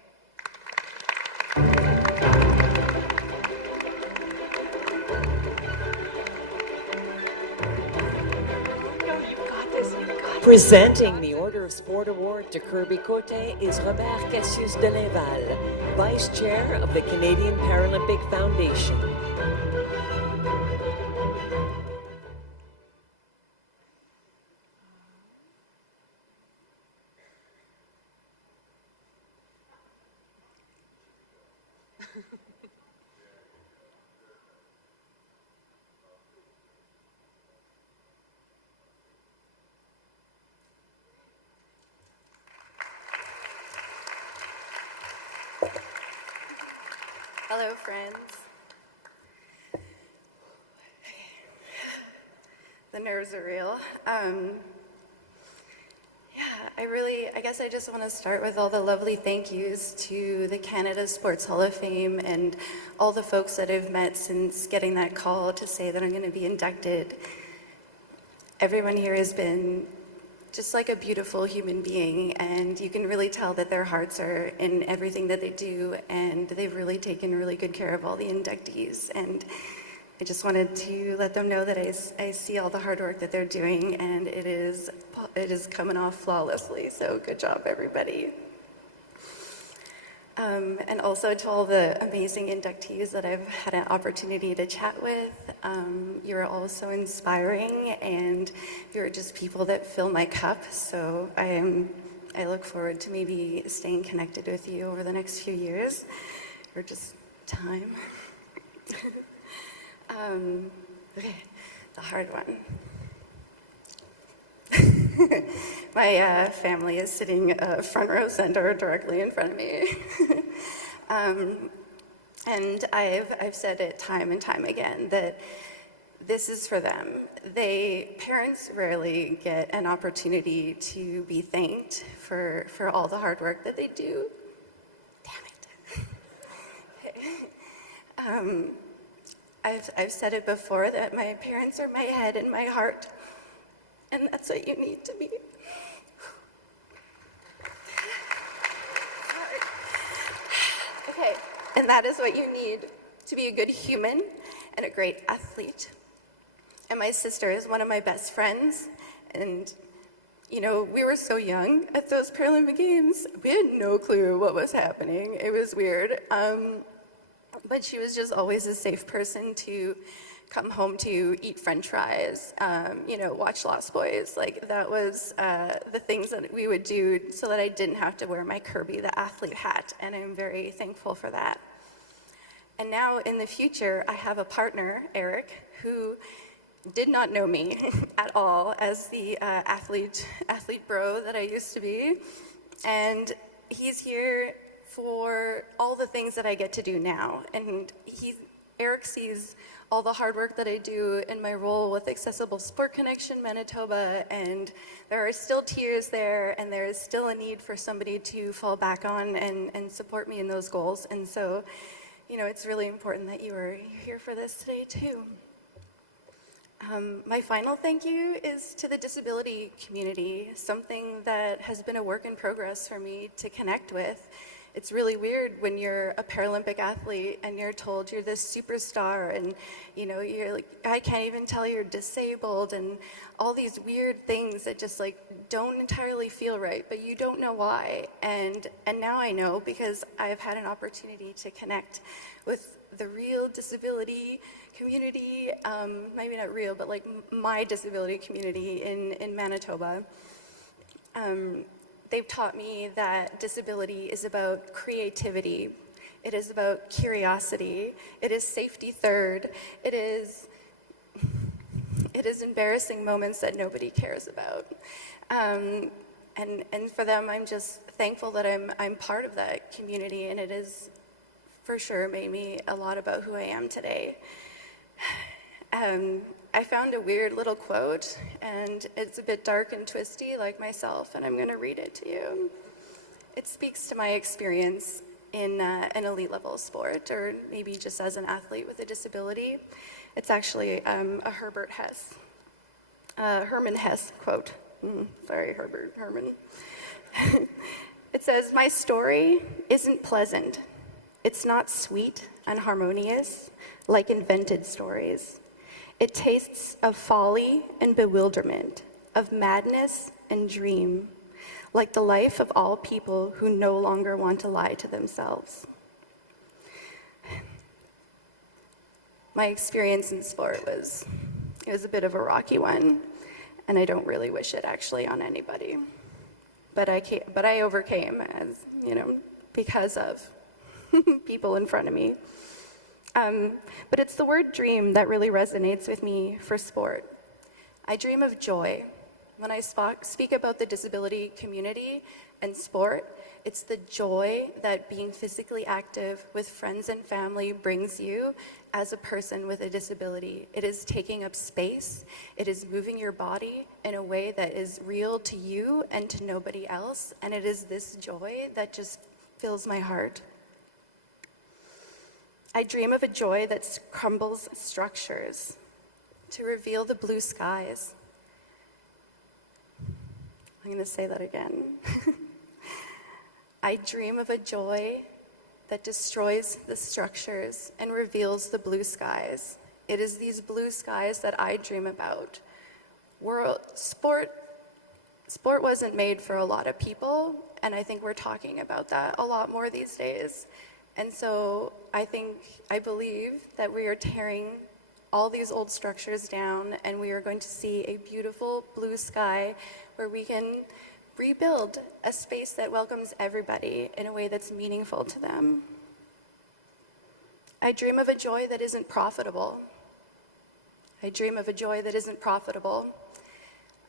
Presenting the Order of Sport Award to Kirby Cote is Robert Cassius de Lainval, Vice Chair of the Canadian Paralympic Foundation. Hello, friends. The nerves are real. I guess I just want to start with all the lovely thank yous to the Canada Sports Hall of Fame and all the folks that I've met since getting that call to say that I'm going to be inducted. Everyone here has been just like a beautiful human being, and you can really tell that their hearts are in everything that they do, and they've really taken really good care of all the inductees. And I just wanted to let them know that I see all the hard work that they're doing, and it is coming off flawlessly, so good job, everybody. And also to all the amazing inductees that I've had an opportunity to chat with. You're all so inspiring, and you're just people that fill my cup, so I look forward to maybe staying connected with you over the next few years, or just time. Okay, the hard one. My family is sitting front row center directly in front of me. And I've said it time and time again that this is for them. Parents rarely get an opportunity to be thanked for all the hard work that they do. Damn it. I've said it before that my parents are my head and my heart, and that's what you need to be. Okay, And that is what you need to be a good human and a great athlete. And my sister is one of my best friends. And, you know, we were so young at those Paralympic Games. We had no clue what was happening. It was weird. But she was just always a safe person to come home to, eat French fries, you know, watch Lost Boys. Like, that was the things that we would do so that I didn't have to wear my Kirby the athlete hat, and I'm very thankful for that. And now in the future, I have a partner, Eric, who did not know me at all as the athlete bro that I used to be, and he's here for all the things that I get to do now. And Eric sees all the hard work that I do in my role with Accessible Sport Connection Manitoba, and there are still tears there, and there is still a need for somebody to fall back on and support me in those goals. And so, you know, it's really important that you are here for this today too. My final thank you is to the disability community, something that has been a work in progress for me to connect with. It's really weird when you're a Paralympic athlete and you're told you're this superstar, and you know, you're like, I can't even tell you're disabled, and all these weird things that just like don't entirely feel right, but you don't know why. And now I know, because I've had an opportunity to connect with the real disability community, maybe not real, but like my disability community in Manitoba. They've taught me that disability is about creativity. It is about curiosity. It is safety third. It is embarrassing moments that nobody cares about. And for them, I'm just thankful that I'm part of that community, and it has for sure made me a lot about who I am today. I found a weird little quote, and it's a bit dark and twisty like myself, and I'm going to read it to you. It speaks to my experience in an elite level sport, or maybe just as an athlete with a disability. It's actually a Herman Hesse quote. Sorry, Herman. It says, "My story isn't pleasant. It's not sweet and harmonious like invented stories. It tastes of folly and bewilderment, of madness and dream, like the life of all people who no longer want to lie to themselves." My experience in sport was a bit of a rocky one, and I don't really wish it actually on anybody. But I overcame, as you know, because of people in front of me. But it's the word dream that really resonates with me for sport. I dream of joy. When I speak about the disability community and sport, it's the joy that being physically active with friends and family brings you as a person with a disability. It is taking up space. It is moving your body in a way that is real to you and to nobody else. And it is this joy that just fills my heart. I dream of a joy that crumbles structures to reveal the blue skies. I'm going to say that again. I dream of a joy that destroys the structures and reveals the blue skies. It is these blue skies that I dream about. Sport wasn't made for a lot of people, and I think we're talking about that a lot more these days. And so I believe that we are tearing all these old structures down, and we are going to see a beautiful blue sky where we can rebuild a space that welcomes everybody in a way that's meaningful to them. I dream of a joy that isn't profitable. I dream of a joy that isn't profitable.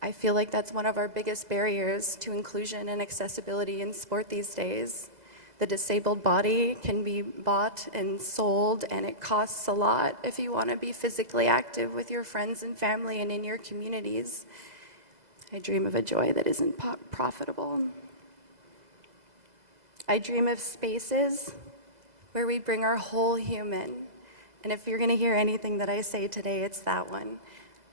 I feel like that's one of our biggest barriers to inclusion and accessibility in sport these days. The disabled body can be bought and sold, and it costs a lot if you want to be physically active with your friends and family and in your communities. I dream of a joy that isn't profitable. I dream of spaces where we bring our whole human. And if you're going to hear anything that I say today, it's that one.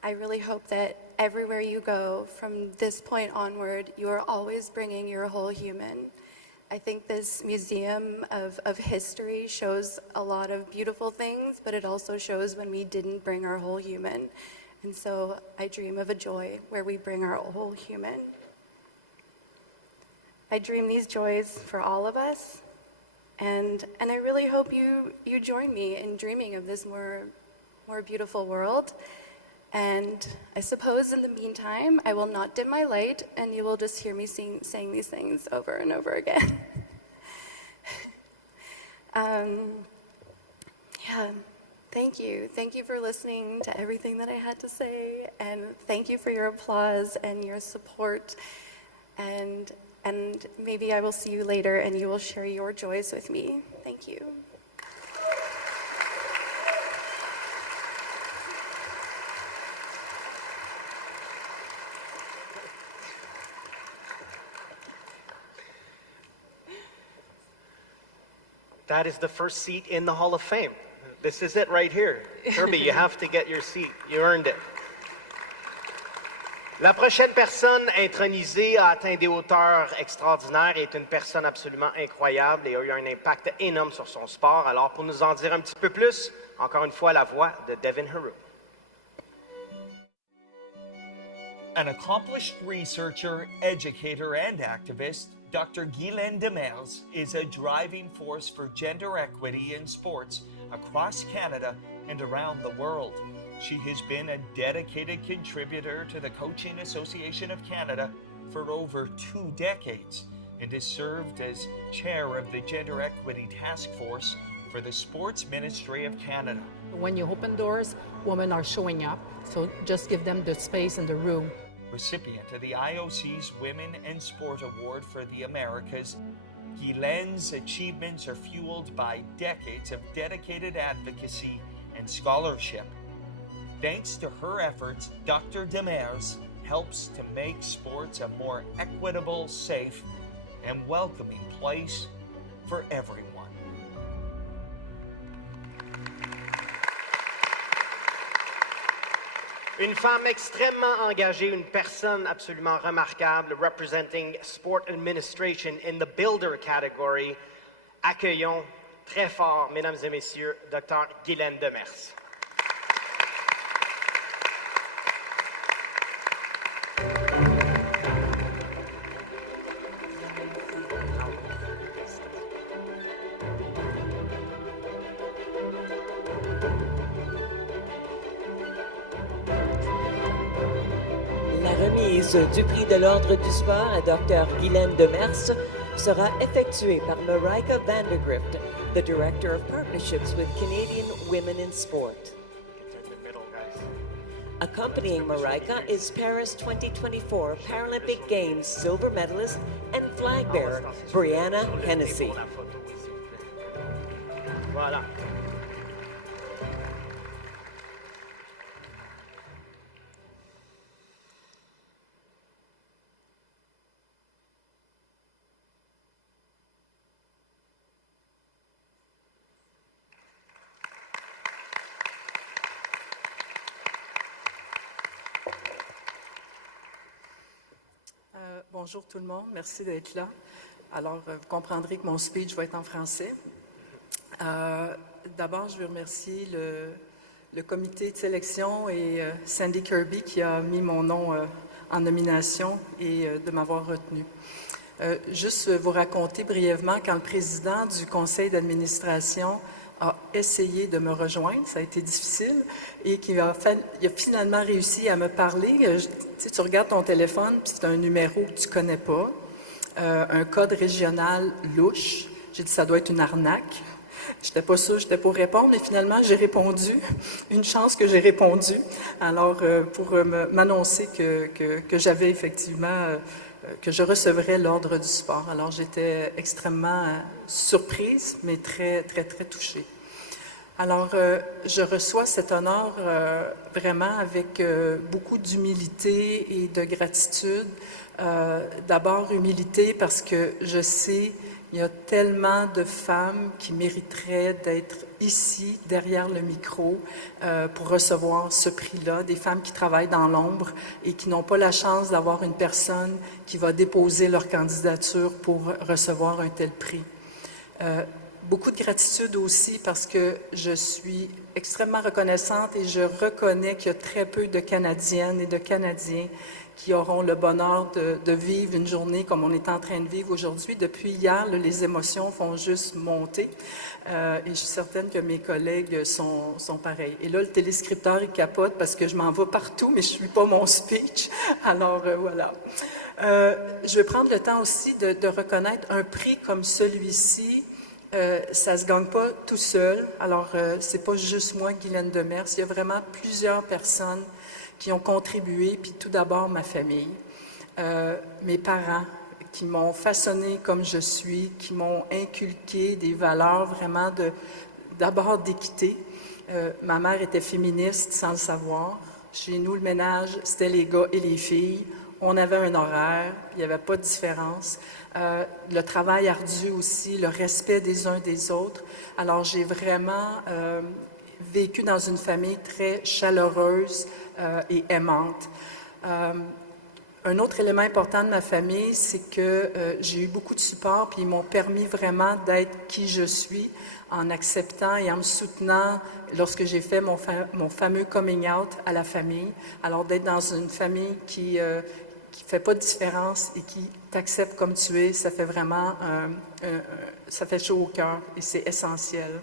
I really hope that everywhere you go from this point onward, you are always bringing your whole human. I think this museum of history shows a lot of beautiful things, but it also shows when we didn't bring our whole human. And so I dream of a joy where we bring our whole human. I dream these joys for all of us, and I really hope you join me in dreaming of this more beautiful world. And I suppose in the meantime, I will not dim my light, and you will just hear me saying these things over and over again. Yeah, thank you. Thank you for listening to everything that I had to say, and thank you for your applause and your support. And maybe I will see you later, and you will share your joys with me. Thank you. That is the first seat in the Hall of Fame. This is it right here. Kirby, you have to get your seat. You earned it. La prochaine personne intronisée a atteint des hauteurs extraordinaires et est une personne absolument incroyable et a eu un impact énorme sur son sport. Alors, pour nous en dire un petit peu plus, encore une fois, la voix de Devin Heroux. An accomplished researcher, educator, and activist, Dr. Guylaine Demers is a driving force for gender equity in sports across Canada and around the world. She has been a dedicated contributor to the Coaching Association of Canada for over 2 decades and has served as chair of the Gender Equity Task Force for the Sports Ministry of Canada. When you open doors, women are showing up, so just give them the space and the room. Recipient of the IOC's Women in Sport Award for the Americas, Guylaine's achievements are fueled by decades of dedicated advocacy and scholarship. Thanks to her efforts, Dr. Demers helps to make sports a more equitable, safe, and welcoming place for everyone. Une femme extrêmement engagée, une personne absolument remarquable, representing sport administration in the builder category. Accueillons très fort, mesdames et messieurs, Dr. Guylaine Demers. Du prix de l'Ordre du sport à Dr. Guylaine Demers sera effectuée par Marika Vandergrift, the Director of Partnerships with Canadian Women in Sport. Accompanying Marika is Paris 2024 Paralympic Games silver medalist and flag bearer Brianna Hennessy. Voilà. Bonjour tout le monde, merci d'être là. Alors, vous comprendrez que mon speech va être en français. D'abord, je veux remercier le comité de sélection et Sandy Kirby qui a mis mon nom en nomination et de m'avoir retenu. Juste vous raconter brièvement quand le président du conseil d'administration a essayé de me rejoindre, ça a été difficile, et il a finalement réussi à me parler. Tu regardes ton téléphone, puis c'est un numéro que tu ne connais pas, un code régional louche. J'ai dit, ça doit être une arnaque. Je n'étais pas sûre, j'étais pour répondre, mais finalement, j'ai répondu. Une chance que j'ai répondu. Alors, pour m'annoncer que j'avais effectivement, que je recevrais l'Ordre du sport. Alors, j'étais extrêmement surprise, mais très, très, très touchée. Alors, je reçois cet honneur vraiment avec beaucoup d'humilité et de gratitude. D'abord, humilité parce que je sais qu'il y a tellement de femmes qui mériteraient d'être ici, derrière le micro, pour recevoir ce prix-là, des femmes qui travaillent dans l'ombre et qui n'ont pas la chance d'avoir une personne qui va déposer leur candidature pour recevoir un tel prix. Beaucoup de gratitude aussi parce que je suis extrêmement reconnaissante et je reconnais qu'il y a très peu de Canadiennes et de Canadiens qui auront le bonheur de vivre une journée comme on est en train de vivre aujourd'hui. Depuis hier, là, les émotions font juste monter et je suis certaine que mes collègues sont pareils. Et là, le téléscripteur, il capote parce que je m'en vais partout, mais je ne suis pas mon speech. Alors, voilà. Je vais prendre le temps aussi de reconnaître un prix comme celui-ci. Ça ne se gagne pas tout seul. Alors, c'est pas juste moi, Guylaine Demers. Il y a vraiment plusieurs personnes qui ont contribué, puis tout d'abord ma famille, mes parents qui m'ont façonné comme je suis, qui m'ont inculqué des valeurs vraiment d'abord d'équité. Ma mère était féministe sans le savoir. Chez nous, le ménage, c'était les gars et les filles. On avait un horaire, il n'y avait pas de différence. Le travail ardu aussi, le respect des uns des autres. Alors, j'ai vraiment vécu dans une famille très chaleureuse et aimante. Un autre élément important de ma famille, c'est que j'ai eu beaucoup de support, puis ils m'ont permis vraiment d'être qui je suis en acceptant et en me soutenant lorsque j'ai fait mon fameux coming out à la famille. Alors, d'être dans une famille qui fait pas de différence et qui t'accepte comme tu es, ça fait vraiment, ça fait chaud au cœur et c'est essentiel.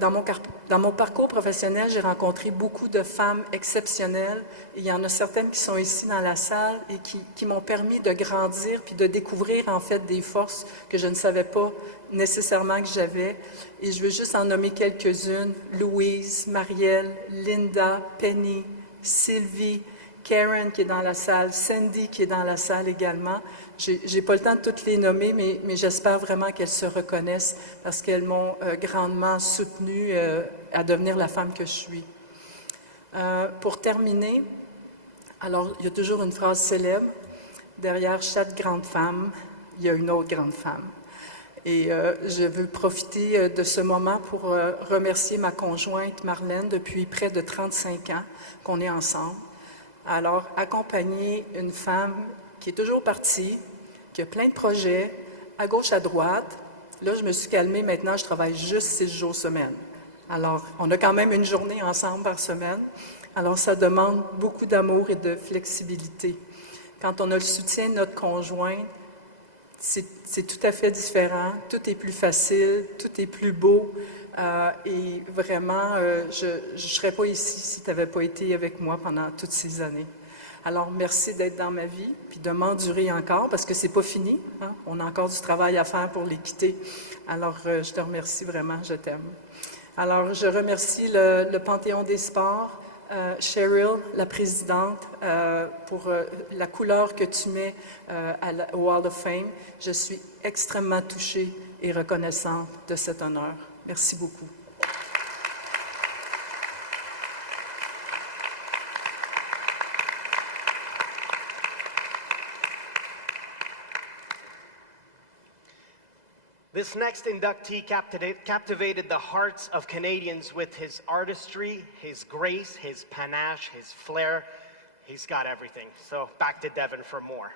Dans mon parcours professionnel, j'ai rencontré beaucoup de femmes exceptionnelles. Et il y en a certaines qui sont ici dans la salle et qui m'ont permis de grandir puis de découvrir en fait des forces que je ne savais pas nécessairement que j'avais. Et je veux juste en nommer quelques-unes. Louise, Marielle, Linda, Penny, Sylvie, Karen qui est dans la salle, Sandy qui est dans la salle également. J'ai pas le temps de toutes les nommer, mais j'espère vraiment qu'elles se reconnaissent parce qu'elles m'ont grandement soutenue à devenir la femme que je suis. Pour terminer, alors il y a toujours une phrase célèbre, derrière chaque grande femme, il y a une autre grande femme. Et je veux profiter de ce moment pour remercier ma conjointe Marlène depuis près de 35 ans qu'on est ensemble. Alors, accompagner une femme qui est toujours partie, qui a plein de projets, à gauche, à droite. Là, je me suis calmée. Maintenant, je travaille juste 6 jours semaine. Alors, on a quand même une journée ensemble par semaine. Alors, ça demande beaucoup d'amour et de flexibilité. Quand on a le soutien de notre conjoint, c'est tout à fait différent. Tout est plus facile, tout est plus beau. Et vraiment, je ne serais pas ici si tu n'avais pas été avec moi pendant toutes ces années. Alors, merci d'être dans ma vie, puis de m'endurer encore, parce que c'est pas fini. Hein? On a encore du travail à faire pour les quitter. Alors, je te remercie vraiment, je t'aime. Alors, je remercie le Panthéon des sports, Cheryl, la présidente, pour la couleur que tu mets au Hall of Fame. Je suis extrêmement touchée et reconnaissante de cet honneur. Merci beaucoup. This next inductee captivated the hearts of Canadians with his artistry, his grace, his panache, his flair. He's got everything. So back to Devon for more.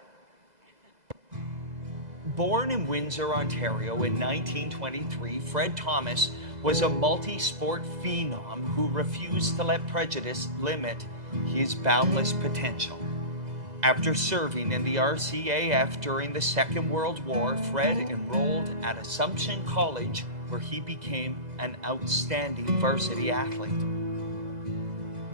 Born in Windsor, Ontario in 1923, Fred Thomas was a multi-sport phenom who refused to let prejudice limit his boundless potential. After serving in the RCAF during the Second World War, Fred enrolled at Assumption College, where he became an outstanding varsity athlete.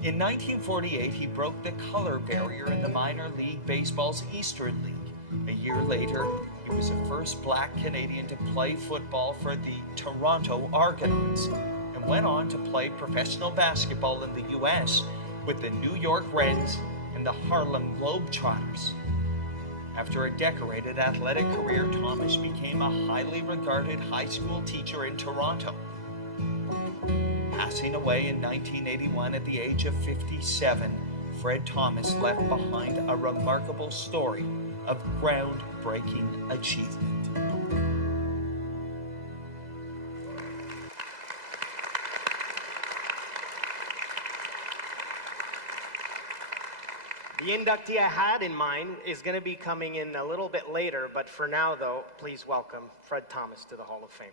In 1948, he broke the color barrier in the minor league baseball's Eastern League. A year later, he was the first Black Canadian to play football for the Toronto Argonauts and went on to play professional basketball in the U.S. with the New York Reds and the Harlem Globetrotters. After a decorated athletic career, Thomas became a highly regarded high school teacher in Toronto. Passing away in 1981 at the age of 57, Fred Thomas left behind a remarkable story of groundbreaking achievement. The inductee I had in mind is going to be coming in a little bit later, but for now, though, please welcome Fred Thomas to the Hall of Fame.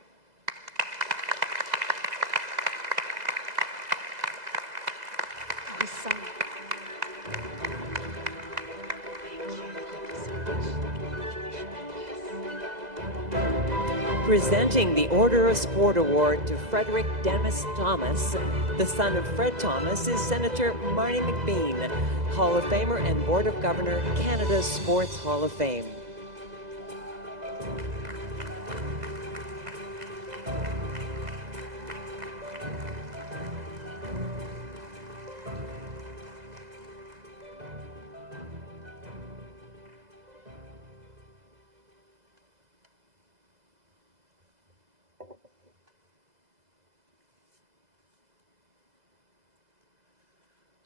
Presenting the Order of Sport Award to Frederick Demers Thomas, the son of Fred Thomas, is Senator Marty McBean, Hall of Famer and Board of Governor, Canada's Sports Hall of Fame.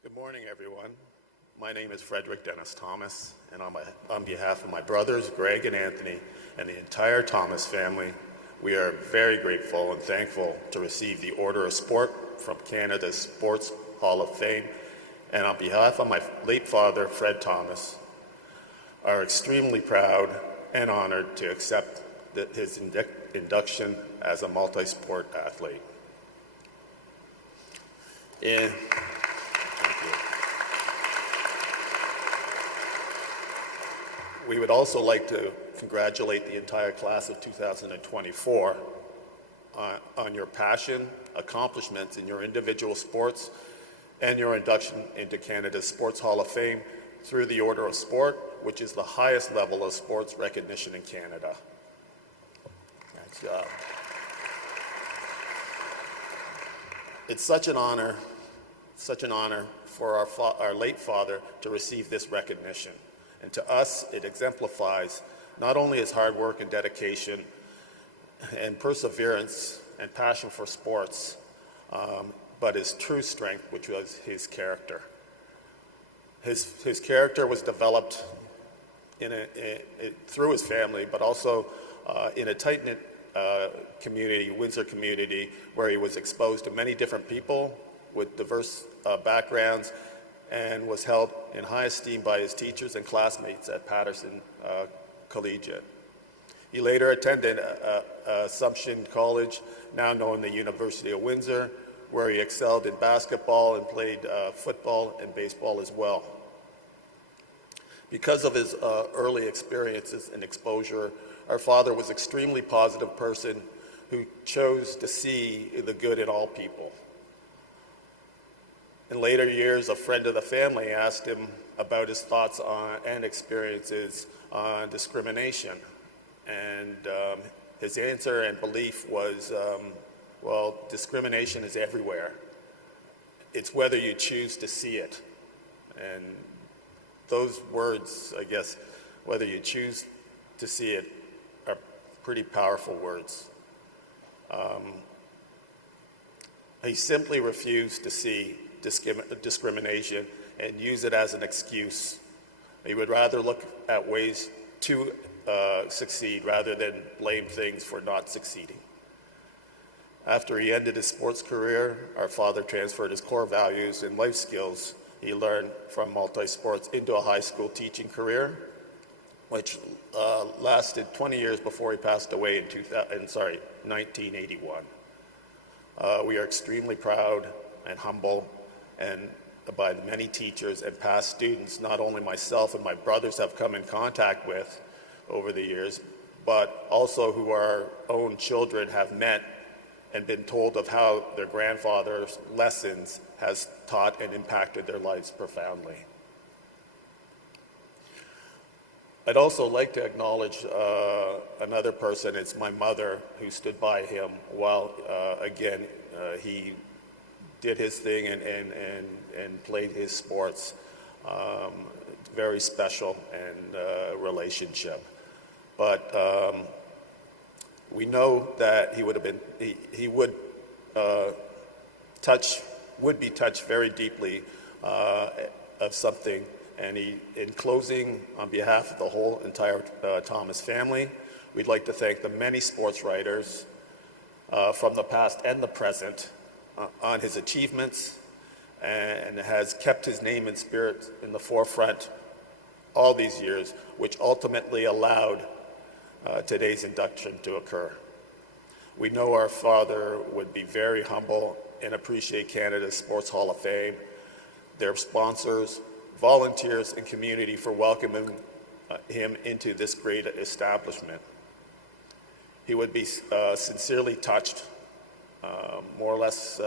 Good morning, everyone. My name is Frederick Dennis Thomas, and on behalf of my brothers, Greg and Anthony, and the entire Thomas family, we are very grateful and thankful to receive the Order of Sport from Canada's Sports Hall of Fame, and on behalf of my late father, Fred Thomas, are extremely proud and honored to accept his induction as a multi-sport athlete. We would also like to congratulate the entire class of 2024 on your passion, accomplishments in your individual sports, and your induction into Canada's Sports Hall of Fame through the Order of Sport, which is the highest level of sports recognition in Canada. Nice job. It's such an honor for our late father to receive this recognition. And to us, it exemplifies not only his hard work and dedication and perseverance and passion for sports, but his true strength, which was his character. His character was developed through his family, but also in a tight-knit community, Windsor community, where he was exposed to many different people with diverse backgrounds, and was held in high esteem by his teachers and classmates at Patterson Collegiate. He later attended Assumption College, now known the University of Windsor, where he excelled in basketball and played football and baseball as well. Because of his early experiences and exposure, our father was an extremely positive person who chose to see the good in all people. In later years, a friend of the family asked him about his thoughts on and experiences on discrimination. And his answer and belief was, well, discrimination is everywhere. It's whether you choose to see it. And those words, I guess, whether you choose to see it, are pretty powerful words. He simply refused to see discrimination and use it as an excuse. He would rather look at ways to succeed rather than blame things for not succeeding. After he ended his sports career, our father transferred his core values and life skills he learned from multi-sports into a high school teaching career, which lasted 20 years before he passed away in 1981. We are extremely proud and humble and by the many teachers and past students, not only myself and my brothers have come in contact with over the years, but also who our own children have met and been told of how their grandfather's lessons has taught and impacted their lives profoundly. I'd also like to acknowledge another person. It's my mother, who stood by him while, again, he did his thing and played his sports. Very special and relationship. But we know that he would have been, he would be touched very deeply of something. And in closing, on behalf of the whole entire Thomas family, we'd like to thank the many sports writers from the past and the present on his achievements and has kept his name and spirit in the forefront all these years, which ultimately allowed today's induction to occur. We know our father would be very humble and appreciate Canada's Sports Hall of Fame, their sponsors, volunteers, and community for welcoming him into this great establishment. He would be sincerely touched, more or less,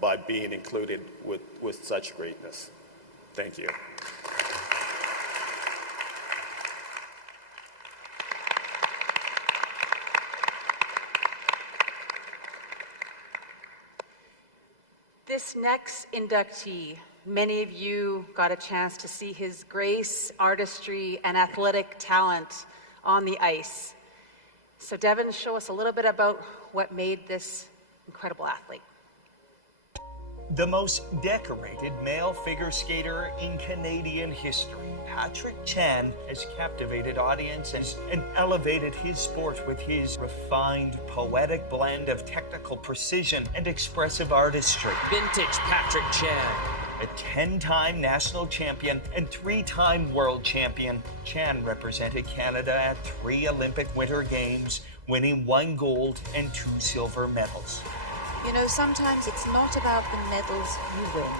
by being included with such greatness. Thank you. This next inductee, many of you got a chance to see his grace, artistry, and athletic talent on the ice. So Devin, show us a little bit about what made this incredible athlete. The most decorated male figure skater in Canadian history, Patrick Chan, has captivated audiences and elevated his sport with his refined, poetic blend of technical precision and expressive artistry. Vintage Patrick Chan. A 10-time national champion and 3-time world champion, Chan represented Canada at 3 Olympic Winter Games, winning 1 gold and 2 silver medals. You know, sometimes it's not about the medals you win.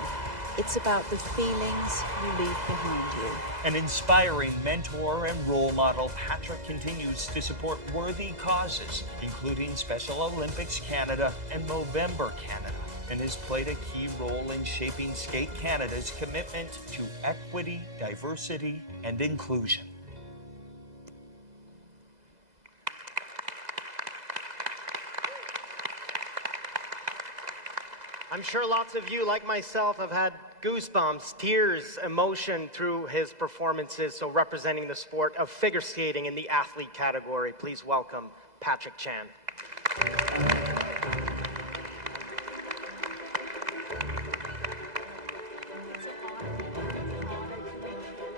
It's about the feelings you leave behind you. An inspiring mentor and role model, Patrick continues to support worthy causes, including Special Olympics Canada and Movember Canada, and has played a key role in shaping Skate Canada's commitment to equity, diversity, and inclusion. I'm sure lots of you, like myself, have had goosebumps, tears, emotion through his performances, so representing the sport of figure skating in the athlete category. Please welcome Patrick Chan.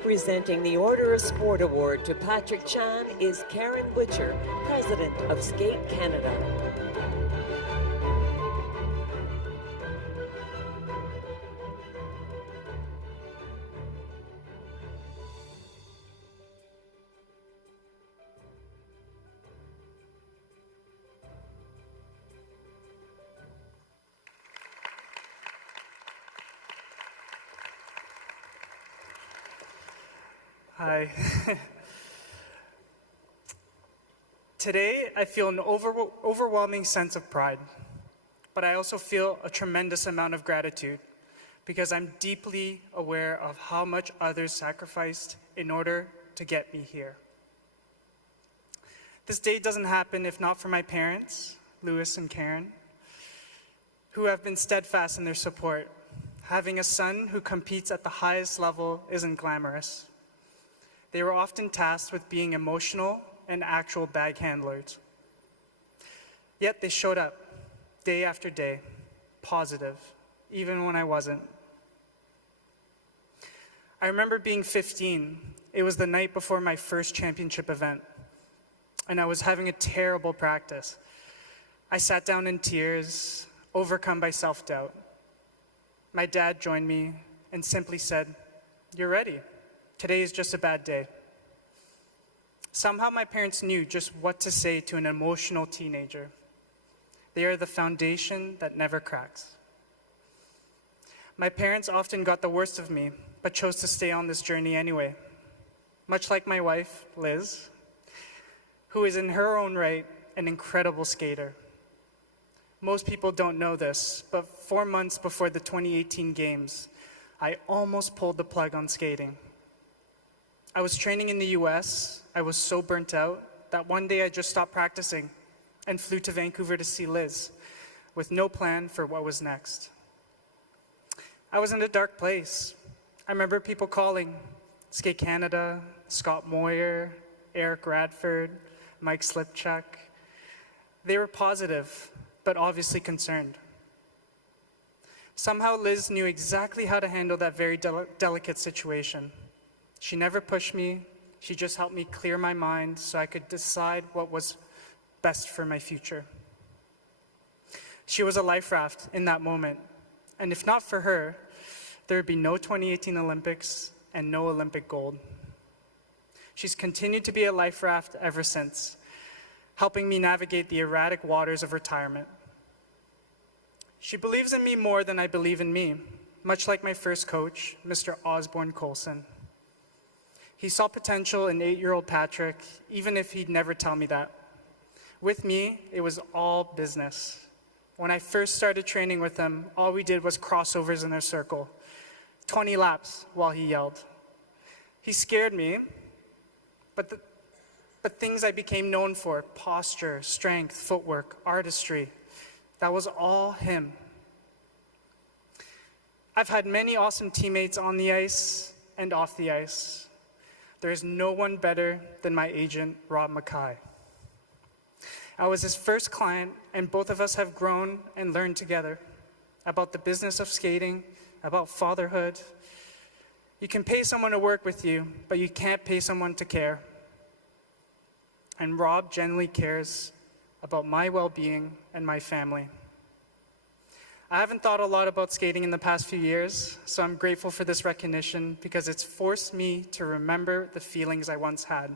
Presenting the Order of Sport Award to Patrick Chan is Karen Butcher, President of Skate Canada. Hi. Today, I feel an overwhelming sense of pride, but I also feel a tremendous amount of gratitude because I'm deeply aware of how much others sacrificed in order to get me here. This day doesn't happen if not for my parents, Louis and Karen, who have been steadfast in their support. Having a son who competes at the highest level isn't glamorous. They were often tasked with being emotional and actual bag handlers. Yet they showed up day after day, positive, even when I wasn't. I remember being 15. It was the night before my first championship event, and I was having a terrible practice. I sat down in tears, overcome by self-doubt. My dad joined me and simply said, "You're ready. Today is just a bad day." Somehow my parents knew just what to say to an emotional teenager. They are the foundation that never cracks. My parents often got the worst of me, but chose to stay on this journey anyway. Much like my wife, Liz, who is in her own right an incredible skater. Most people don't know this, but 4 months before the 2018 Games, I almost pulled the plug on skating. I was training in the US. I was so burnt out that one day I just stopped practicing and flew to Vancouver to see Liz with no plan for what was next. I was in a dark place. I remember people calling, Skate Canada, Scott Moyer, Eric Radford, Mike Slipchuk. They were positive, but obviously concerned. Somehow Liz knew exactly how to handle that very delicate situation. She never pushed me. She just helped me clear my mind so I could decide what was best for my future. She was a life raft in that moment. And if not for her, there would be no 2018 Olympics and no Olympic gold. She's continued to be a life raft ever since, helping me navigate the erratic waters of retirement. She believes in me more than I believe in me, much like my first coach, Mr. Osborne Colson. He saw potential in 8-year-old Patrick, even if he'd never tell me that. With me, it was all business. When I first started training with him, all we did was crossovers in a circle, 20 laps while he yelled. He scared me, but things I became known for, posture, strength, footwork, artistry, that was all him. I've had many awesome teammates on the ice and off the ice. There is no one better than my agent, Rob Mackay. I was his first client, and both of us have grown and learned together about the business of skating, about fatherhood. You can pay someone to work with you, but you can't pay someone to care. And Rob genuinely cares about my well-being and my family. I haven't thought a lot about skating in the past few years, so I'm grateful for this recognition because it's forced me to remember the feelings I once had.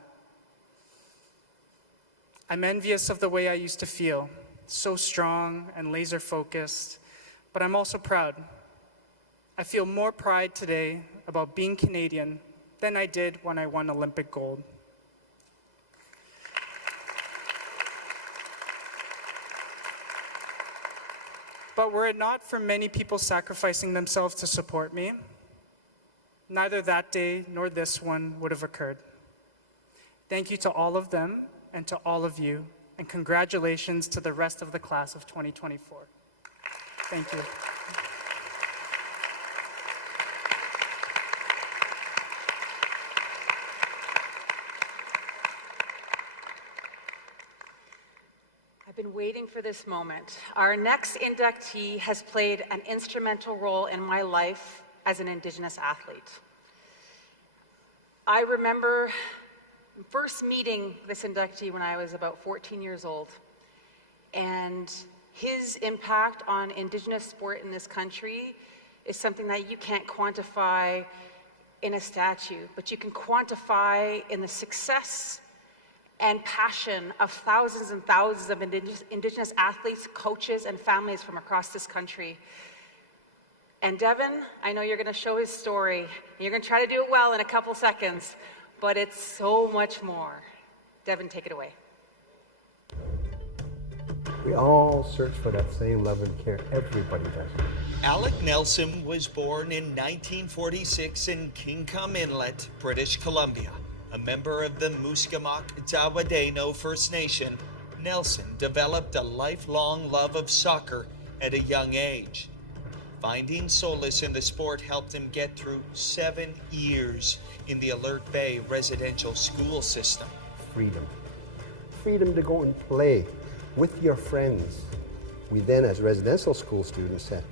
I'm envious of the way I used to feel, so strong and laser-focused, but I'm also proud. I feel more pride today about being Canadian than I did when I won Olympic gold. But were it not for many people sacrificing themselves to support me, neither that day nor this one would have occurred. Thank you to all of them and to all of you, and congratulations to the rest of the class of 2024. Thank you. I've been waiting for this moment. Our next inductee has played an instrumental role in my life as an Indigenous athlete. I remember first meeting this inductee when I was about 14 years old, and his impact on Indigenous sport in this country is something that you can't quantify in a statue, but you can quantify in the success and passion of thousands and thousands of Indigenous athletes, coaches, and families from across this country. And Devin, I know you're gonna show his story, and you're gonna try to do it well in a couple seconds, but it's so much more. Devin, take it away. We all search for that same love and care. Everybody does. Alec Nelson was born in 1946 in Kingcome Inlet, British Columbia. A member of the Musqueam Tawadeno First Nation, Nelson developed a lifelong love of soccer at a young age. Finding solace in the sport helped him get through 7 years in the Alert Bay residential school system. Freedom. Freedom to go and play with your friends. We then, as residential school students, said,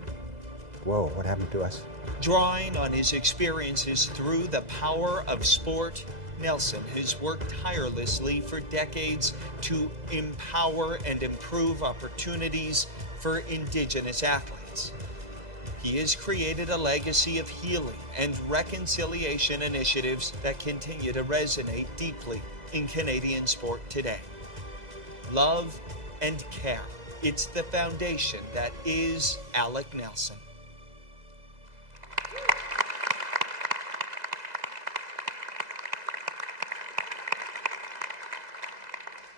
whoa, what happened to us? Drawing on his experiences through the power of sport, Nelson has worked tirelessly for decades to empower and improve opportunities for Indigenous athletes. He has created a legacy of healing and reconciliation initiatives that continue to resonate deeply in Canadian sport today. Love and care. It's the foundation that is Alec Nelson.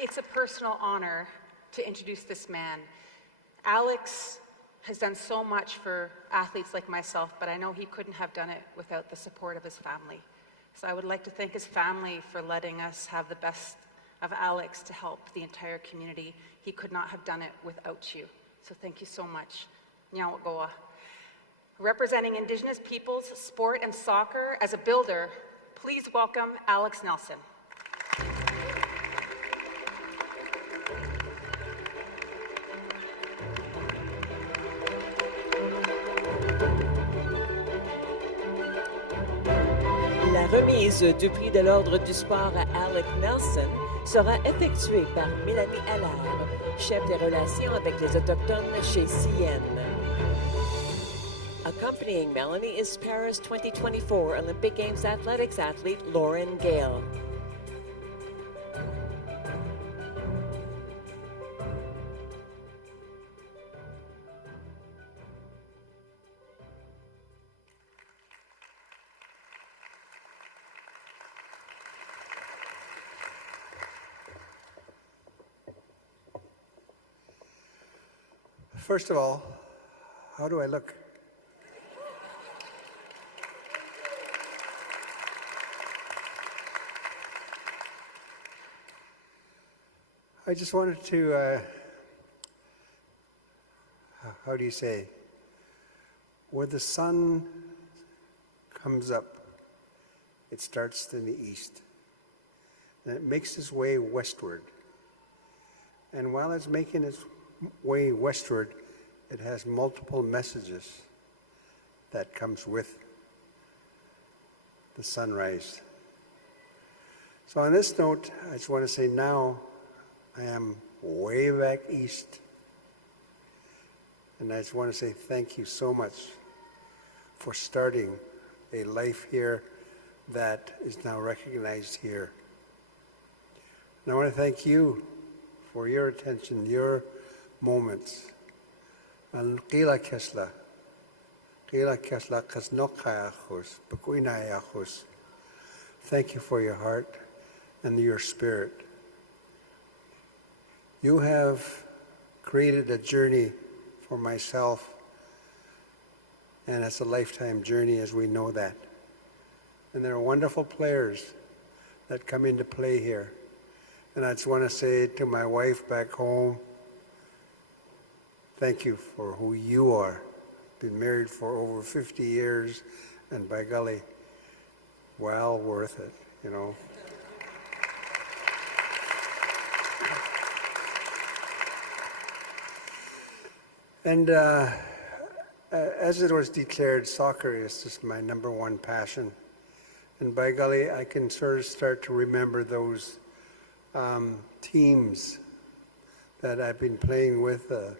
It's a personal honor to introduce this man. Alex has done so much for athletes like myself, but I know he couldn't have done it without the support of his family. So I would like to thank his family for letting us have the best of Alex to help the entire community. He could not have done it without you. So thank you so much. Nyawagoa. Representing Indigenous peoples, sport, and soccer as a builder, please welcome Alex Nelson. La remise du prix de l'Ordre du sport à Alec Nelson sera effectuée par Mélanie Allard, chef des relations avec les Autochtones chez CN. Accompanying Melanie is Paris 2024 Olympic Games athletics athlete Lauren Gale. First of all, how do I look? I just wanted to, how do you say, where the sun comes up, it starts in the east, and it makes its way westward. And while it's making its way westward, it has multiple messages that comes with the sunrise. So on this note, I just want to say now I am way back east, and I just want to say thank you so much for starting a life here that is now recognized here. And I want to thank you for your attention, your moments. And qila kesla kasnokayachos, bakuinayachos. Thank you for your heart and your spirit. You have created a journey for myself, and it's a lifetime journey, as we know that. And there are wonderful players that come into play here. And I just want to say to my wife back home, thank you for who you are. Been married for over 50 years, and by golly, well worth it, you know. And as it was declared, soccer is just my #1 passion. And by golly, I can sort of start to remember those teams that I've been playing with, the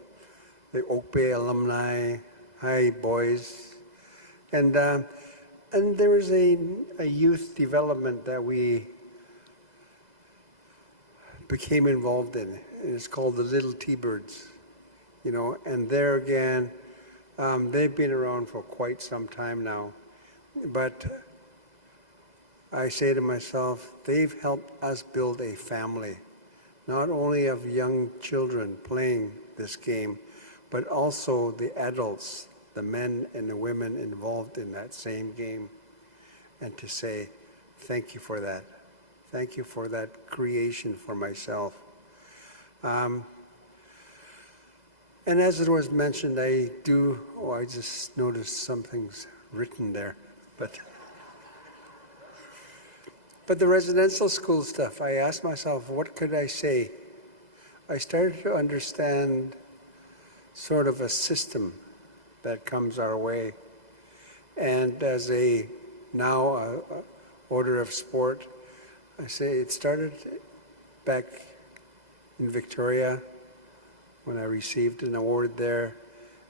Oak Bay alumni, High Boys. And there was a youth development that we became involved in. And it's called the Little T-Birds. You know, and there again, they've been around for quite some time now. But I say to myself, they've helped us build a family, not only of young children playing this game, but also the adults, the men and the women involved in that same game. And to say, thank you for that. Thank you for that creation for myself. And as it was mentioned, I just noticed something's written there, but the residential school stuff, I asked myself, what could I say? I started to understand sort of a system that comes our way. And as a order of sport, I say it started back in Victoria, when I received an award there.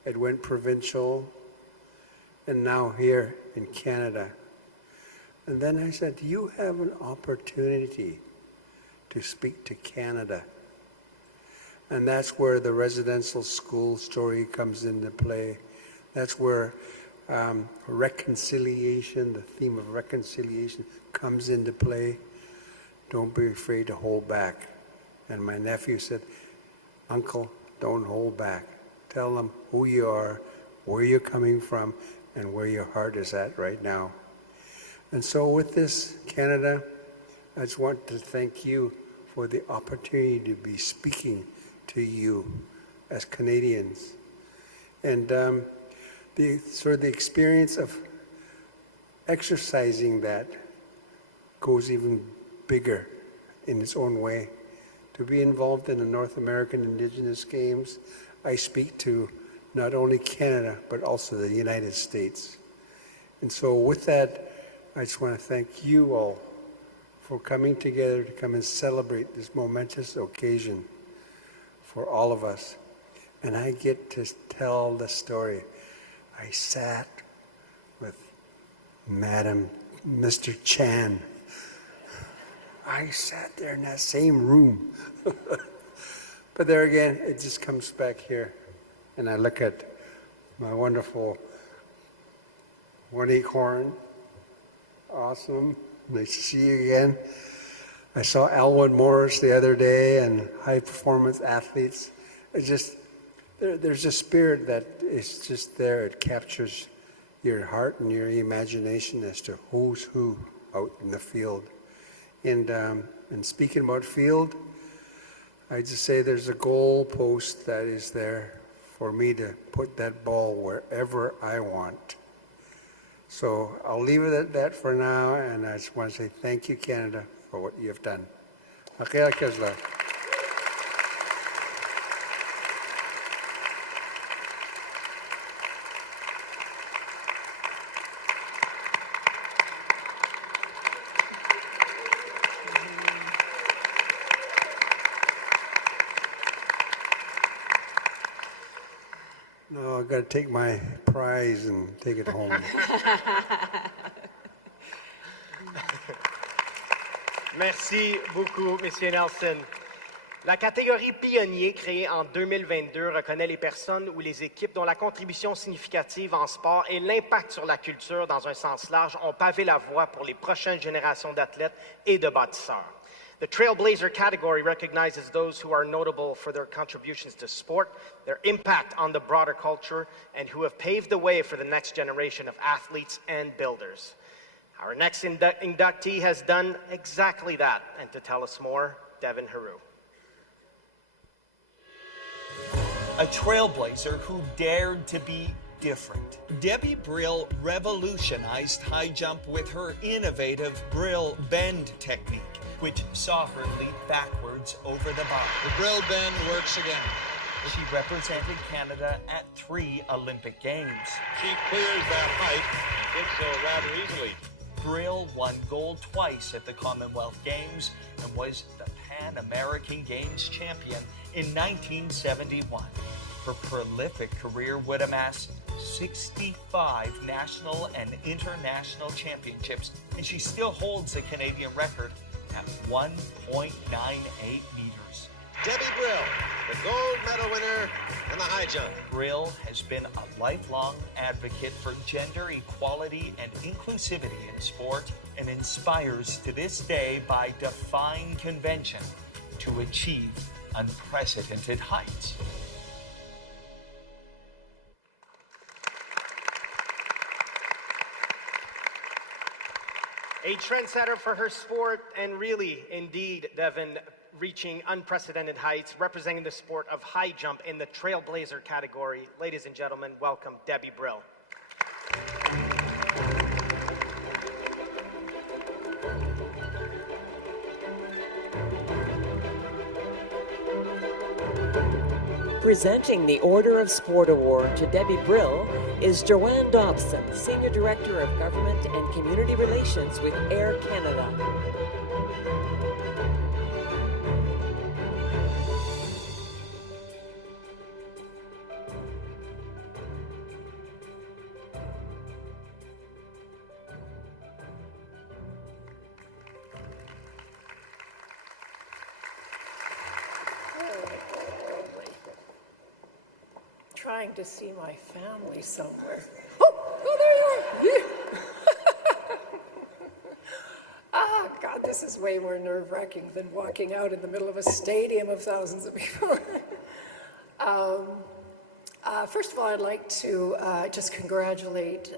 It went provincial, and now here in Canada. And then I said, you have an opportunity to speak to Canada. And that's where the residential school story comes into play. That's where reconciliation, the theme of reconciliation, comes into play. Don't be afraid to hold back. And my nephew said, Uncle, don't hold back. Tell them who you are, where you're coming from, and where your heart is at right now. And so with this, Canada, I just want to thank you for the opportunity to be speaking to you as Canadians. And the experience of exercising that goes even bigger in its own way. To be involved in the North American Indigenous Games, I speak to not only Canada, but also the United States. And so with that, I just want to thank you all for coming together to come and celebrate this momentous occasion for all of us. And I get to tell the story. I sat with Mr. Chan. I sat there in that same room. But there again, it just comes back here. And I look at my wonderful one-eek horn. Awesome. Nice to see you again. I saw Elwood Morris the other day and high-performance athletes. It's just, there's a spirit that is just there. It captures your heart and your imagination as to who's who out in the field. And speaking about field, I just say there's a goal post that is there for me to put that ball wherever I want. So I'll leave it at that for now, and I just want to say thank you, Canada, for what you've done. No, I've got to take my prize and take it home. Merci beaucoup, Monsieur Nelson. La catégorie pionnier créée en 2022 reconnaît les personnes ou les équipes dont la contribution significative en sport et l'impact sur la culture dans un sens large ont pavé la voie pour les prochaines générations d'athlètes et de bâtisseurs. The Trailblazer category recognizes those who are notable for their contributions to sport, their impact on the broader culture, and who have paved the way for the next generation of athletes and builders. Our next inductee has done exactly that, and to tell us more, Devin Haru. A trailblazer who dared to be different. Debbie Brill revolutionized high jump with her innovative Brill bend technique, which saw her leap backwards over the bar. The Brill bend works again. She represented Canada at 3 Olympic Games. She clears that height and did so rather easily. Brill won gold twice at the Commonwealth Games and was the Pan American Games champion in 1971. Her prolific career would amass 65 national and international championships, and she still holds the Canadian record at 1.98 meters. Debbie Brill, the gold medal winner in the high jump. Brill has been a lifelong advocate for gender equality and inclusivity in sport and inspires to this day by defying convention to achieve unprecedented heights. A trendsetter for her sport, and really, indeed, Devin, reaching unprecedented heights, representing the sport of high jump in the Trailblazer category. Ladies and gentlemen, welcome Debbie Brill. Presenting the Order of Sport Award to Debbie Brill is Joanne Dobson, Senior Director of Government and Community Relations with Air Canada. Trying to see my family somewhere. Oh, there you are. Ah, God, this is way more nerve-wracking than walking out in the middle of a stadium of thousands of people. First of all, I'd like to just congratulate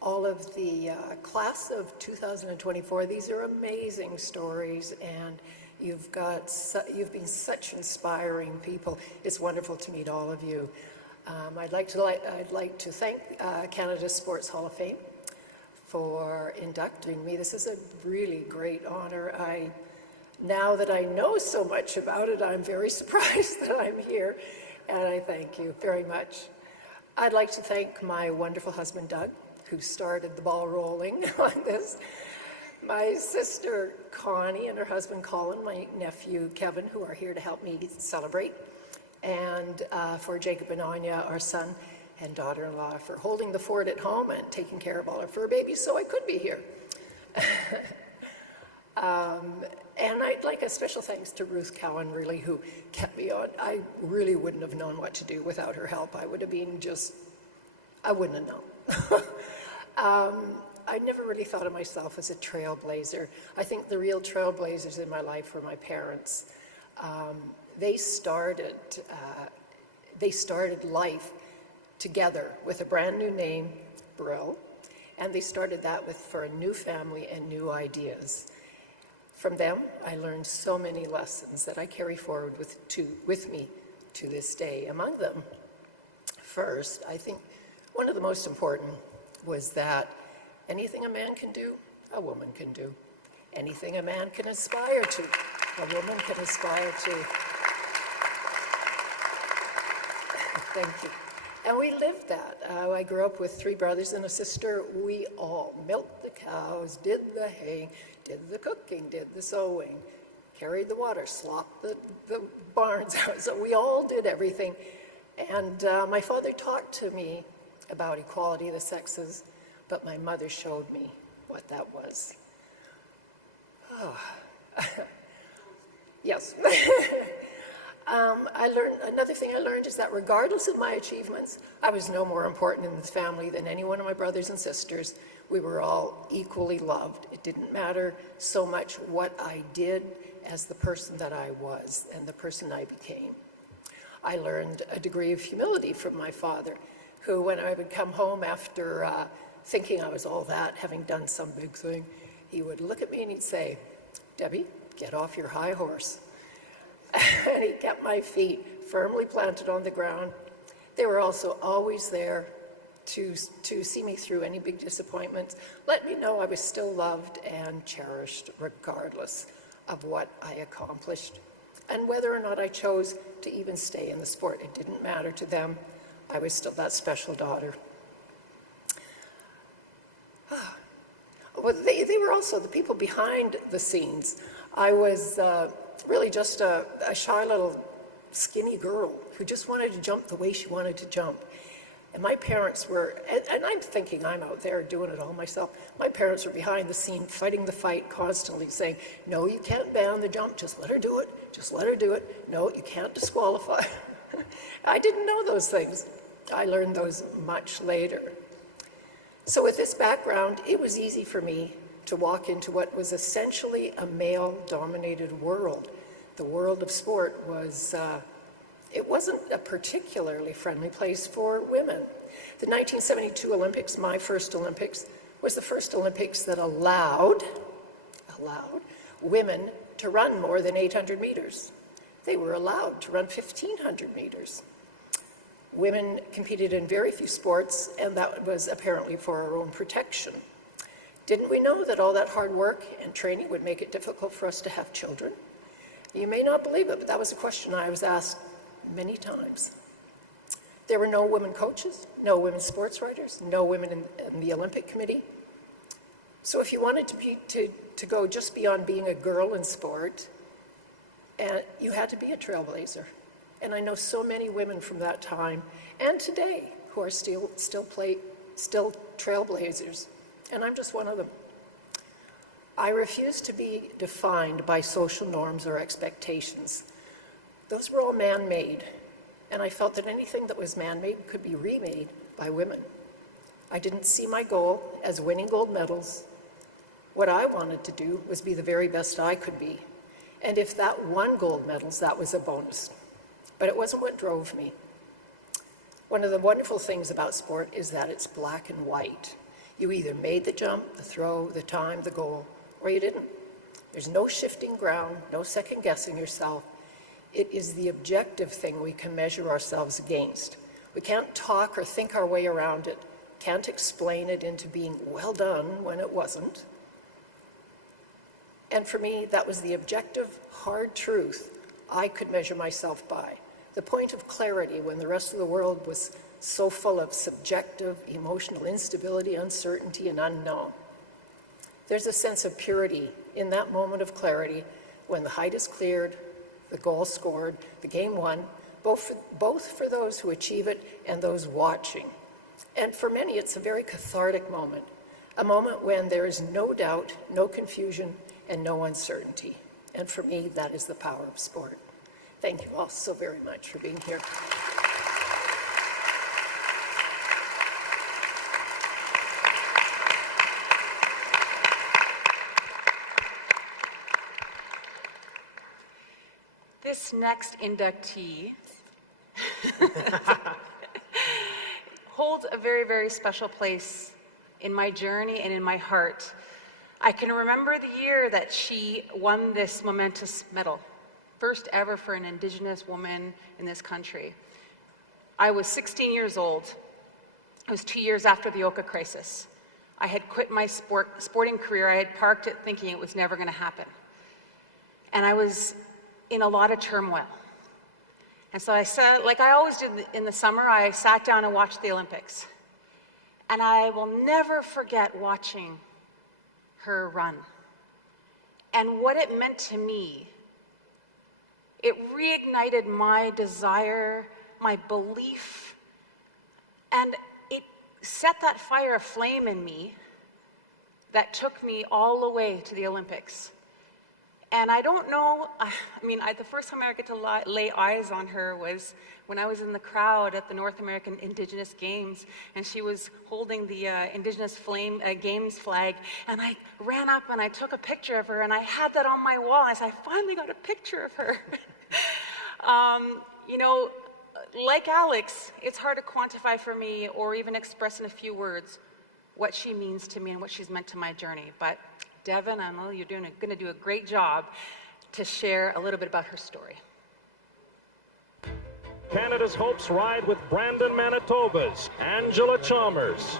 all of the class of 2024. These are amazing stories, and you've been such inspiring people. It's wonderful to meet all of you. I'd like to thank Canada Sports Hall of Fame for inducting me. This is a really great honor. Now that I know so much about it, I'm very surprised that I'm here, and I thank you very much. I'd like to thank my wonderful husband, Doug, who started the ball rolling on this. My sister Connie and her husband Colin, my nephew Kevin, who are here to help me celebrate, and for Jacob and Anya, our son, and daughter-in-law for holding the fort at home and taking care of all our fur babies so I could be here. And I'd like a special thanks to Ruth Cowan, really, who kept me on. I really wouldn't have known what to do without her help. I would have been just, I wouldn't have known. I never really thought of myself as a trailblazer. I think the real trailblazers in my life were my parents. They started life together with a brand new name, Brill, and they started that for a new family and new ideas. From them, I learned so many lessons that I carry forward with me to this day. Among them, first, I think one of the most important was that anything a man can do, a woman can do. Anything a man can aspire to, a woman can aspire to. Thank you. And we lived that. I grew up with 3 brothers and a sister. We all milked the cows, did the haying, did the cooking, did the sewing, carried the water, slopped the barns out. So we all did everything. And my father talked to me about equality of the sexes, but my mother showed me what that was. Oh. Yes. Another thing I learned is that regardless of my achievements, I was no more important in this family than any one of my brothers and sisters. We were all equally loved. It didn't matter so much what I did as the person that I was and the person I became. I learned a degree of humility from my father, who, when I would come home after thinking I was all that, having done some big thing, he would look at me and he'd say, "Debbie, get off your high horse." And he kept my feet firmly planted on the ground. They were also always there to see me through any big disappointments, let me know I was still loved and cherished regardless of what I accomplished. And whether or not I chose to even stay in the sport, it didn't matter to them. I was still that special daughter. Well, they were also the people behind the scenes. I was really just a shy little skinny girl who just wanted to jump the way she wanted to jump. And my parents were, and I'm thinking I'm out there doing it all myself, my parents were behind the scene fighting the fight constantly, saying, "No, you can't ban the jump, just let her do it, just let her do it. No, you can't disqualify." I didn't know those things. I learned those much later. So with this background, it was easy for me to walk into what was essentially a male-dominated world. The world of sport was, it wasn't a particularly friendly place for women. The 1972 Olympics, my first Olympics, was the first Olympics that allowed women to run more than 800 meters. They were allowed to run 1,500 meters. Women competed in very few sports, and that was apparently for our own protection. Didn't we know that all that hard work and training would make it difficult for us to have children? You may not believe it, but that was a question I was asked many times. There were no women coaches, no women sports writers, no women in the Olympic Committee. So if you wanted to go just beyond being a girl in sport, you had to be a trailblazer. And I know so many women from that time and today who are still trailblazers. And I'm just one of them. I refuse to be defined by social norms or expectations. Those were all man-made, and I felt that anything that was man-made could be remade by women. I didn't see my goal as winning gold medals. What I wanted to do was be the very best I could be. And if that won gold medals, that was a bonus. But it wasn't what drove me. One of the wonderful things about sport is that it's black and white. You either made the jump, the throw, the time, the goal, or you didn't. There's no shifting ground, no second guessing yourself. It is the objective thing we can measure ourselves against. We can't talk or think our way around it, can't explain it into being well done when it wasn't. And for me, that was the objective, hard truth I could measure myself by. The point of clarity when the rest of the world was so full of subjective, emotional instability, uncertainty, and unknown. There's a sense of purity in that moment of clarity when the height is cleared, the goal scored, the game won, both for those who achieve it and those watching. And for many, it's a very cathartic moment, a moment when there is no doubt, no confusion, and no uncertainty. And for me, that is the power of sport. Thank you all so very much for being here. This next inductee holds a very, very special place in my journey and in my heart. I can remember the year that she won this momentous medal, first ever for an Indigenous woman in this country. I was 16 years old. It was 2 years after the Oka crisis. I had quit my sporting career. I had parked it thinking it was never going to happen. And I was in a lot of turmoil. And so I said, like I always did in the summer, I sat down and watched the Olympics. And I will never forget watching her run. And what it meant to me, it reignited my desire, my belief, and it set that fire aflame in me that took me all the way to the Olympics. And I don't know, the first time I get to lay eyes on her was when I was in the crowd at the North American Indigenous Games, and she was holding the Indigenous Games flag, and I ran up and I took a picture of her, and I had that on my wall. I said, I finally got a picture of her. Like Alex, it's hard to quantify for me or even express in a few words what she means to me and what she's meant to my journey. But Devin, I know you're going to do a great job to share a little bit about her story. Canada's hopes ride with Brandon, Manitoba's Angela Chalmers.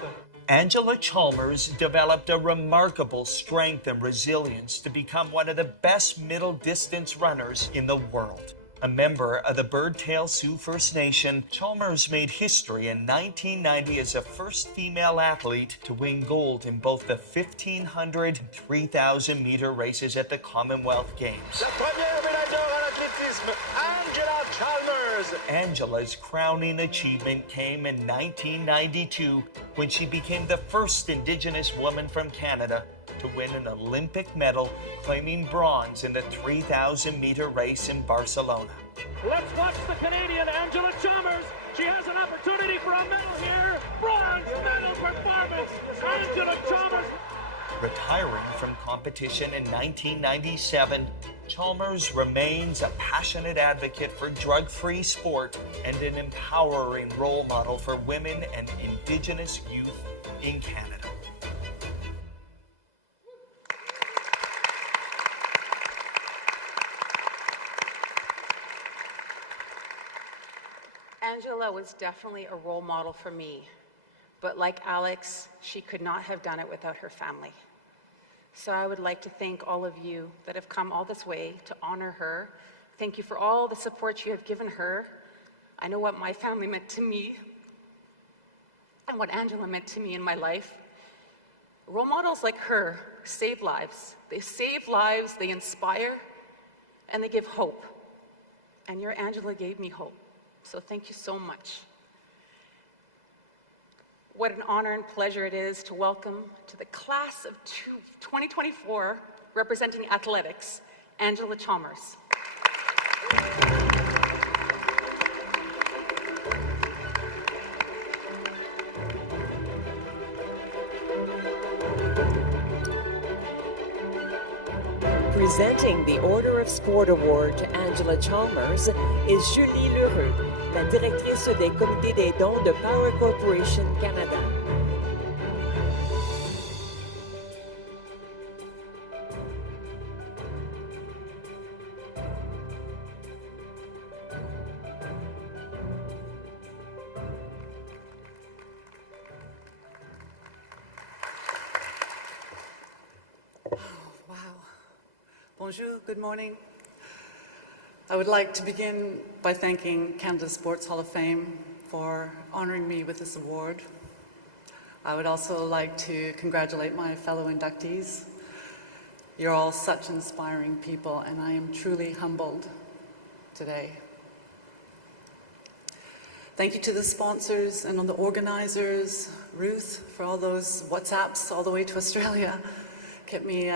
Angela Chalmers developed a remarkable strength and resilience to become one of the best middle distance runners in the world. A member of the Birdtail Sioux First Nation, Chalmers made history in 1990 as the first female athlete to win gold in both the 1,500 and 3,000 meter races at the Commonwealth Games. La première médaille d'or en athlétisme, Angela Chalmers. Angela's crowning achievement came in 1992 when she became the first Indigenous woman from Canada to win an Olympic medal, claiming bronze in the 3,000 meter race in Barcelona. Let's watch the Canadian Angela Chalmers. She has an opportunity for a medal here. Bronze medal performance, Angela Chalmers. Retiring from competition in 1997, Chalmers remains a passionate advocate for drug-free sport and an empowering role model for women and Indigenous youth in Canada. Angela was definitely a role model for me, but like Alex, she could not have done it without her family. So I would like to thank all of you that have come all this way to honor her. Thank you for all the support you have given her. I know what my family meant to me and what Angela meant to me in my life. Role models like her save lives. They save lives, they inspire, and they give hope. And your Angela gave me hope. So thank you so much. What an honor and pleasure it is to welcome to the class of 2024, representing athletics, Angela Chalmers. Presenting the Order of Sport Award to Angela Chalmers is Julie Lheureux, la directrice des comités des dons de Power Corporation Canada. Bonjour, good morning. I would like to begin by thanking Canada's Sports Hall of Fame for honoring me with this award. I would also like to congratulate my fellow inductees. You're all such inspiring people, and I am truly humbled today. Thank you to the sponsors and all the organizers, Ruth, for all those WhatsApps all the way to Australia. Kept me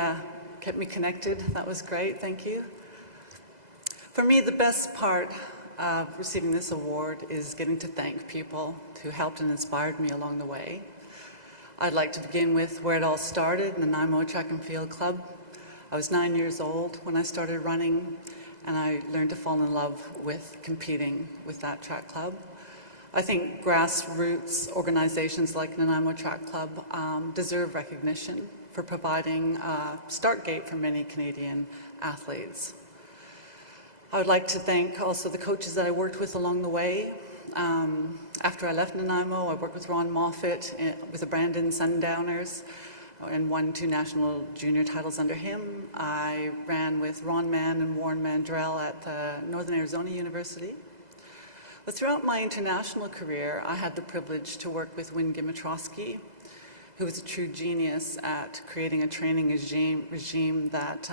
connected. That was great. Thank you. For me, the best part of receiving this award is getting to thank people who helped and inspired me along the way. I'd like to begin with where it all started, Nanaimo Track and Field Club. I was 9 years old when I started running, and I learned to fall in love with competing with that track club. I think grassroots organizations like Nanaimo Track Club deserve recognition for providing a start gate for many Canadian athletes. I would like to thank also the coaches that I worked with along the way. After I left Nanaimo, I worked with Ron Moffat with the Brandon Sundowners and won 2 national junior titles under him. I ran with Ron Mann and Warren Mandrell at Northern Arizona University. But throughout my international career, I had the privilege to work with Win Gimitrowski, who was a true genius at creating a training regime that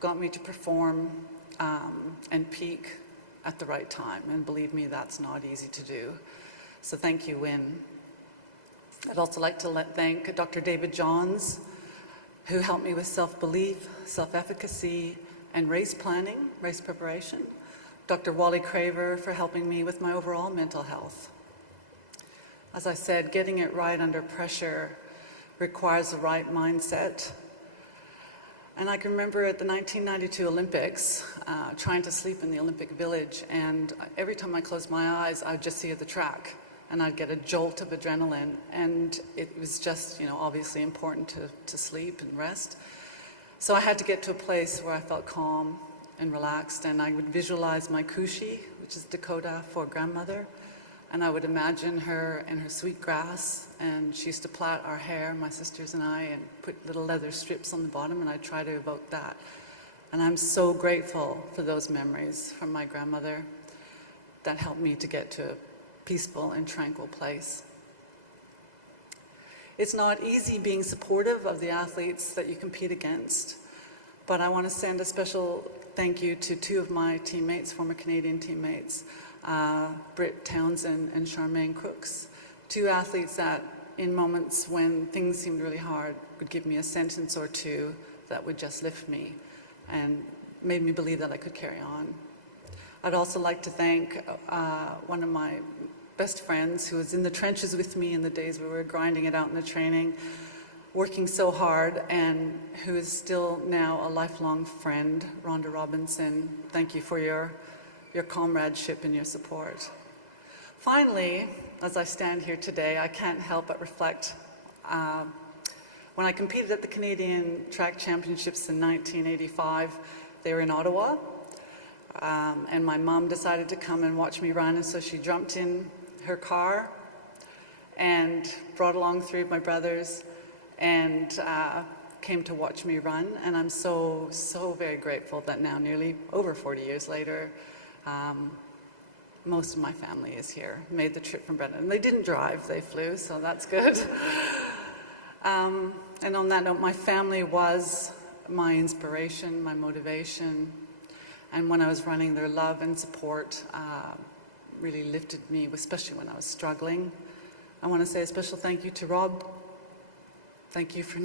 got me to perform and peak at the right time. And believe me, that's not easy to do. So thank you, Win. I'd also like to thank Dr. David Johns, who helped me with self-belief, self-efficacy, and race planning, race preparation. Dr. Wally Craver for helping me with my overall mental health. As I said, getting it right under pressure requires the right mindset. And I can remember at the 1992 Olympics, trying to sleep in the Olympic Village, and every time I closed my eyes, I'd just see the track, and I'd get a jolt of adrenaline, and it was just, obviously important to sleep and rest. So I had to get to a place where I felt calm and relaxed, and I would visualize my Kushi, which is Dakota for grandmother, and I would imagine her in her sweet grass, and she used to plait our hair, my sisters and I, and put little leather strips on the bottom, and I'd try to evoke that. And I'm so grateful for those memories from my grandmother that helped me to get to a peaceful and tranquil place. It's not easy being supportive of the athletes that you compete against, but I want to send a special thank you to 2 of my teammates, former Canadian teammates, Britt Townsend and Charmaine Crooks, 2 athletes that in moments when things seemed really hard would give me a sentence or 2 that would just lift me and made me believe that I could carry on. I'd also like to thank one of my best friends who was in the trenches with me in the days we were grinding it out in the training, working so hard, and who is still now a lifelong friend, Rhonda Robinson. Thank you for your comradeship and your support. Finally, as I stand here today, I can't help but reflect when I competed at the Canadian Track Championships in 1985. They were in Ottawa, and my mom decided to come and watch me run, and so she jumped in her car and brought along 3 of my brothers and came to watch me run. And I'm so very grateful that now, nearly over 40 years later, most of my family is here, made the trip from Brandon. They didn't drive, they flew, so that's good. And on that note, my family was my inspiration, my motivation, and when I was running, their love and support really lifted me, especially when I was struggling. I want to say a special thank you to Rob. Thank you for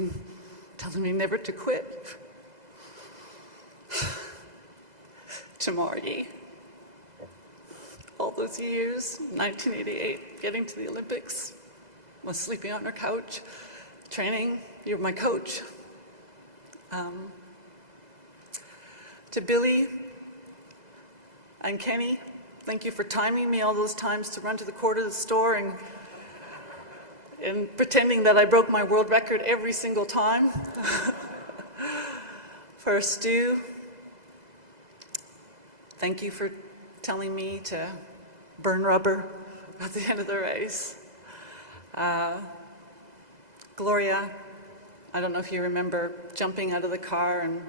telling me never to quit. To Margie. All those years, 1988, getting to the Olympics, was sleeping on her couch, training. You're my coach. To Billy and Kenny, thank you for timing me all those times to run to the court of the store and pretending that I broke my world record every single time. For Stu, thank you for telling me to burn rubber at the end of the race. Gloria, I don't know if you remember jumping out of the car, and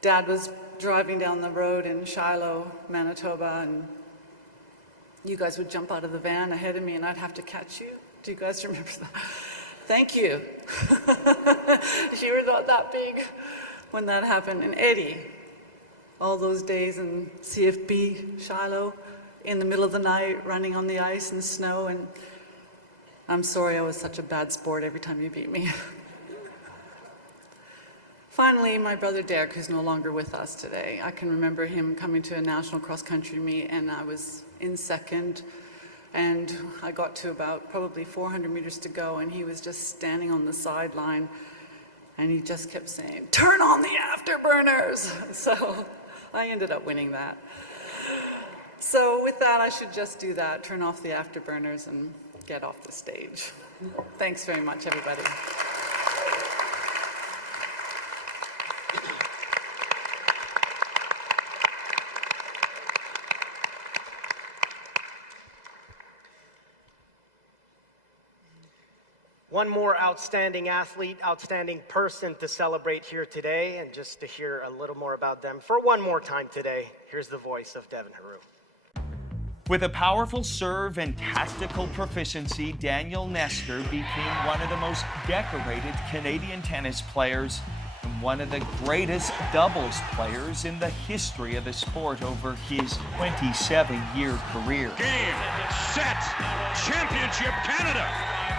Dad was driving down the road in Shiloh, Manitoba, and you guys would jump out of the van ahead of me and I'd have to catch you. Do you guys remember that? Thank you. You were not that big when that happened. And Eddie, all those days in CFB, Shiloh, in the middle of the night, running on the ice and snow, and I'm sorry I was such a bad sport every time you beat me. Finally, my brother Derek, who's no longer with us today, I can remember him coming to a national cross-country meet, and I was in second, and I got to about probably 400 meters to go, and he was just standing on the sideline, and he just kept saying, "Turn on the afterburners!" So I ended up winning that. So with that, I should just do that, turn off the afterburners and get off the stage. Thanks very much, everybody. One more outstanding athlete, outstanding person to celebrate here today, and just to hear a little more about them for one more time today, here's the voice of Devin Haru. With a powerful serve and tactical proficiency, Daniel Nestor became one of the most decorated Canadian tennis players and one of the greatest doubles players in the history of the sport over his 27-year career. Game, set, championship Canada,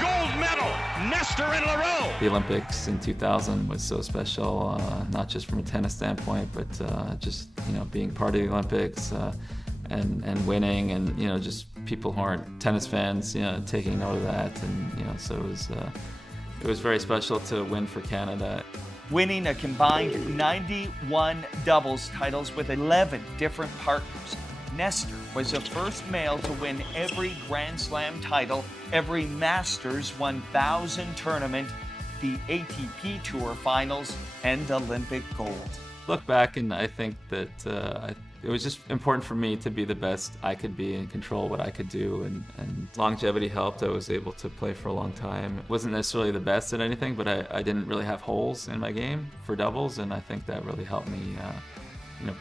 gold medal, Nestor and Leroux. The Olympics in 2000 was so special, not just from a tennis standpoint, but just being part of the Olympics. And winning, and just people who aren't tennis fans, taking note of that, and so it was very special to win for Canada. Winning a combined 91 doubles titles with 11 different partners, Nestor was the first male to win every Grand Slam title, every Masters 1000 tournament, the ATP Tour Finals, and Olympic gold. Look back, and I think that it was just important for me to be the best I could be and control what I could do, and longevity helped. I was able to play for a long time. Wasn't necessarily the best at anything, but I didn't really have holes in my game for doubles, and I think that really helped me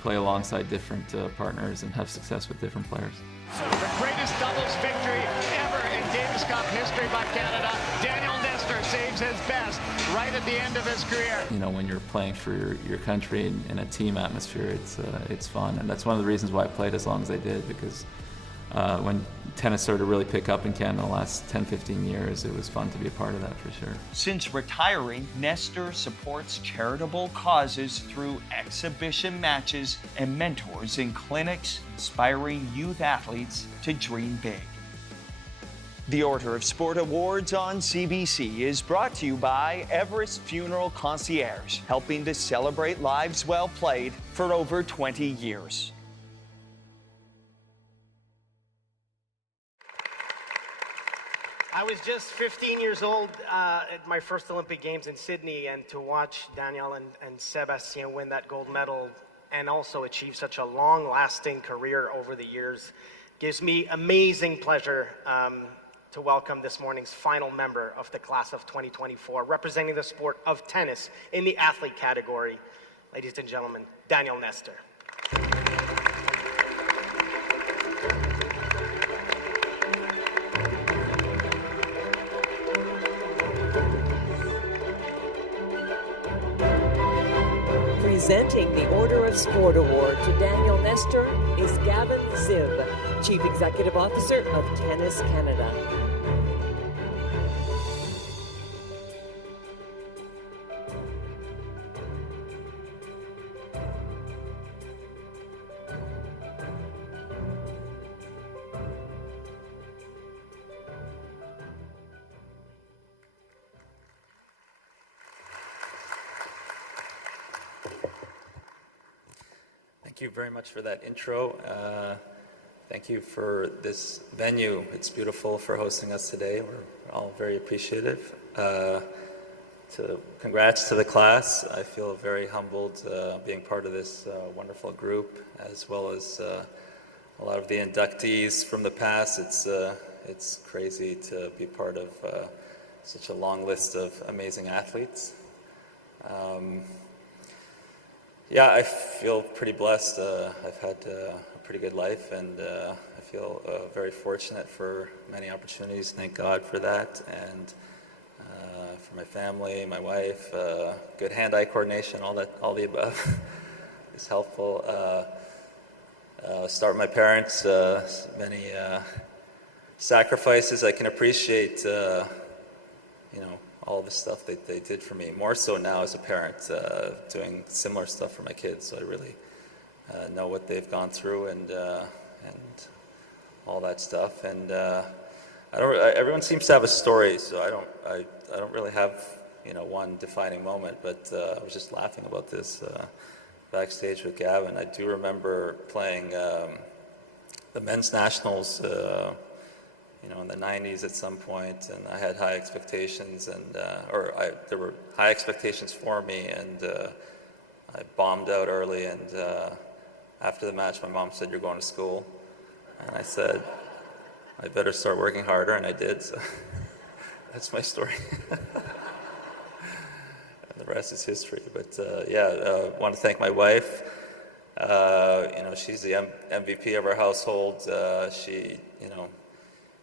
play alongside different partners and have success with different players. So the greatest doubles victory ever in Davis Cup history by Canada. Daniel Nestor saves his best right at the end of his career. When you're playing for your country in a team atmosphere, it's fun, and that's one of the reasons why I played as long as I did, because when tennis started to really pick up in Canada in the last 10-15 years, it was fun to be a part of that for sure. Since retiring, Nestor supports charitable causes through exhibition matches and mentors in clinics, inspiring youth athletes to dream big. The Order of Sport Awards on CBC is brought to you by Everest Funeral Concierge, helping to celebrate lives well played for over 20 years. I was just 15 years old at my first Olympic Games in Sydney, and to watch Daniel and Sebastien win that gold medal and also achieve such a long-lasting career over the years gives me amazing pleasure to welcome this morning's final member of the class of 2024, representing the sport of tennis in the athlete category. Ladies and gentlemen, Daniel Nestor. Presenting the Order of Sport Award to Daniel Nestor is Gavin Zib, Chief Executive Officer of Tennis Canada. Thank you very much for that intro. Thank you for this venue. It's beautiful for hosting us today. We're all very appreciative. Congrats to the class. I feel very humbled being part of this wonderful group, as well as a lot of the inductees from the past. It's crazy to be part of such a long list of amazing athletes. Yeah, I feel pretty blessed. I've had a pretty good life, and I feel very fortunate for many opportunities. Thank God for that, and for my family, my wife, good hand-eye coordination, all the above is helpful. start with my parents, many sacrifices. I can appreciate, all the stuff that they did for me. More so now as a parent, doing similar stuff for my kids. So I really know what they've gone through and all that stuff. And everyone seems to have a story, so I don't really have one defining moment. But I was just laughing about this backstage with Gavin. I do remember playing the men's nationals, in the 90s at some point, and I had high expectations, and there were high expectations for me, and I bombed out early. And after the match, my mom said, "You're going to school," and I said, "I better start working harder," and I did. So that's my story. The rest is history. But I want to thank my wife. She's the MVP of our household.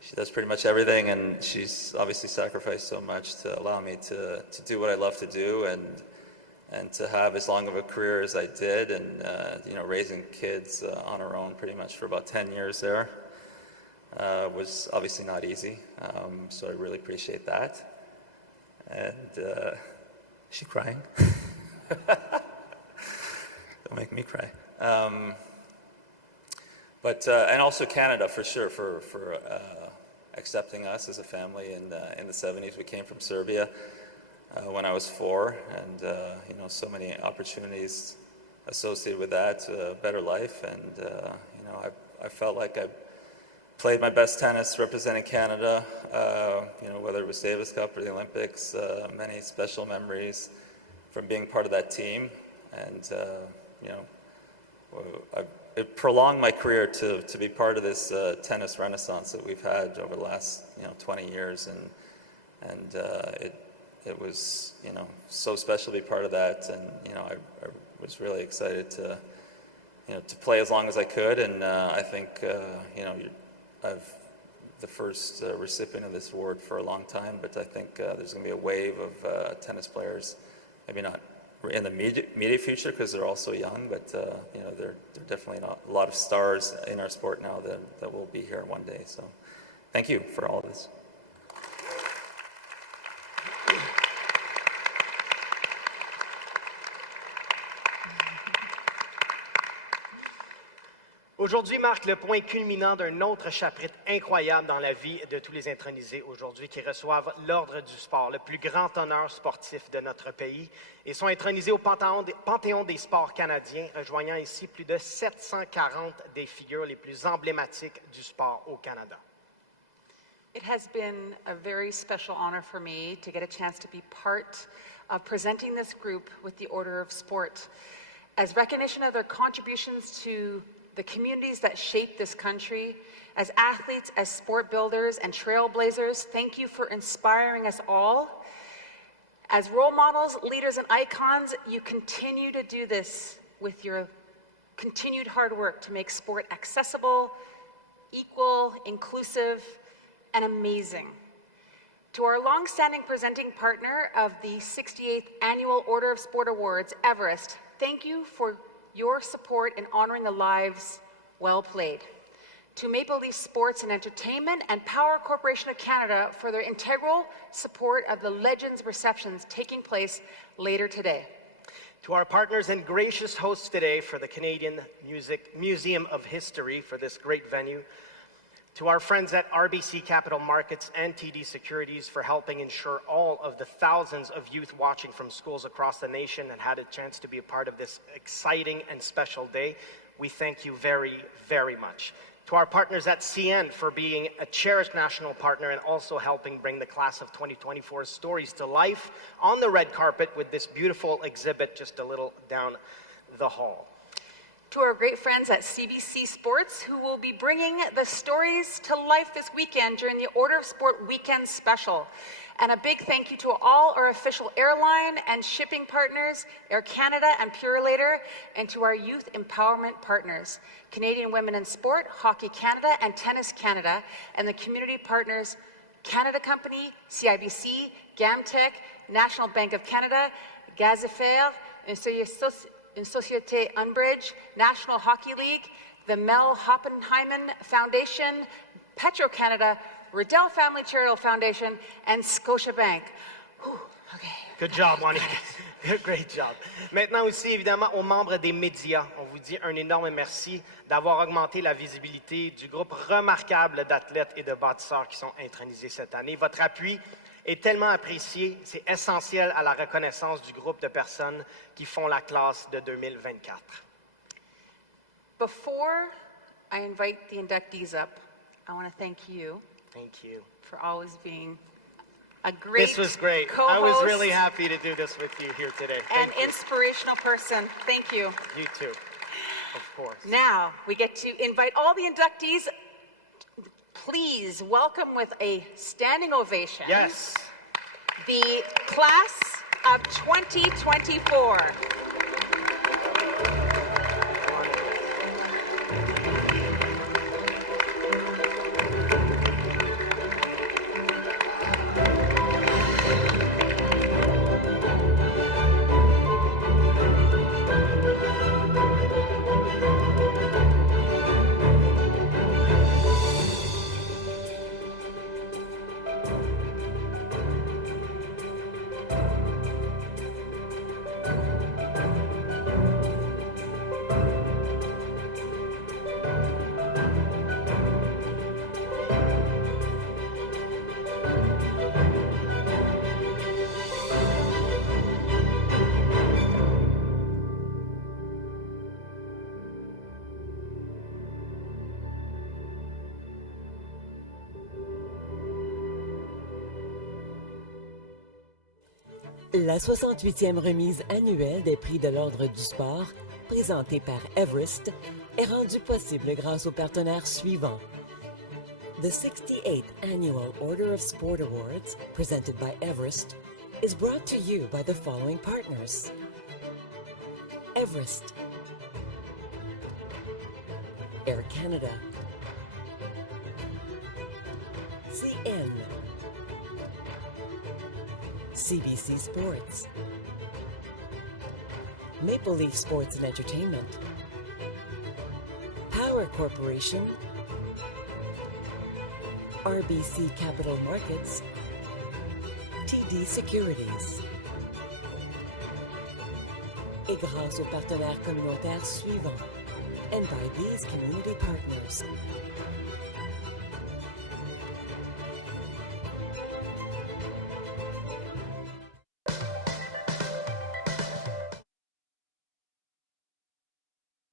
She does pretty much everything, and she's obviously sacrificed so much to allow me to do what I love to do, and to have as long of a career as I did, and raising kids on her own pretty much for about 10 years there was obviously not easy. So I really appreciate that. And is she crying? Don't make me cry. And also Canada for sure for accepting us as a family in the 70s. We came from Serbia when I was 4, and so many opportunities associated with that, better life, and I felt like I played my best tennis representing Canada, whether it was Davis Cup or the Olympics. Many special memories from being part of that team, and it prolonged my career to be part of this tennis renaissance that we've had over the last 20 years, and it was so special to be part of that, and I was really excited to play as long as I could, and I think I'm the first recipient of this award for a long time, but I think there's going to be a wave of tennis players, maybe not in the immediate future because they're all so young, but there are definitely a lot of stars in our sport now that will be here one day. So thank you for all of this. Aujourd'hui marque le point culminant d'un autre chapitre incroyable dans la vie de tous les intronisés aujourd'hui qui reçoivent l'Ordre du sport, le plus grand honneur sportif de notre pays, et sont intronisés au Panthéon des sports canadiens, rejoignant ici plus de 740 des figures les plus emblématiques du sport au Canada. It has been a very special honor for me to get a chance to be part of presenting this group with the Order of Sport. As recognition of their contributions to the communities that shape this country, as athletes, as sport builders and trailblazers, thank you for inspiring us all. As role models, leaders, and icons, you continue to do this with your continued hard work to make sport accessible, equal, inclusive, and amazing. To our long-standing presenting partner of the 68th Annual Order of Sport Awards, Everest, thank you for your support in honoring the lives well played. To Maple Leaf Sports and Entertainment and Power Corporation of Canada for their integral support of the Legends receptions taking place later today. To our partners and gracious hosts today for the Canadian Museum of History for this great venue. To our friends at RBC Capital Markets and TD Securities for helping ensure all of the thousands of youth watching from schools across the nation and had a chance to be a part of this exciting and special day, we thank you very, very much. To our partners at CN for being a cherished national partner and also helping bring the class of 2024's stories to life on the red carpet with this beautiful exhibit just a little down the hall. To our great friends at CBC Sports, who will be bringing the stories to life this weekend during the Order of Sport Weekend Special. And a big thank you to all our official airline and shipping partners, Air Canada and Purolator, and to our youth empowerment partners, Canadian Women in Sport, Hockey Canada, and Tennis Canada, and the community partners, Canada Company, CIBC, GamTech, National Bank of Canada, Gazifer, and Une Société Unbridge, National Hockey League, the Mel Hoppenheimen Foundation, Petro-Canada, Riddell Family Charitable Foundation, and Scotiabank. Whew, okay. Good job, Wani. Great job. Maintenant aussi, évidemment, aux membres des médias, on vous dit un énorme merci d'avoir augmenté la visibilité du groupe remarquable d'athlètes et de bâtisseurs qui sont intronisés cette année. Votre appui est tellement apprécié, c'est essentiel à la reconnaissance du groupe de personnes qui font la classe de 2024. Before I invite the inductees up, I want to thank you. Thank you. For always being a great This was great. co-host I was really happy to do this with you here today. and Thank you. inspirational person. Thank you. You too, of course. Now we get to invite all the inductees. Please welcome with a standing ovation. Yes. The class of 2024. La 68e remise annuelle des prix de l'Ordre du sport, présentée par Everest, est rendue possible grâce aux partenaires suivants. The 68th Annual Order of Sport Awards, presented by Everest, is brought to you by the following partners. Everest, Air Canada, CN, CBC Sports, Maple Leaf Sports and Entertainment, Power Corporation, RBC Capital Markets, TD Securities. Et grâce aux partenaires communautaires suivants, and by these community partners.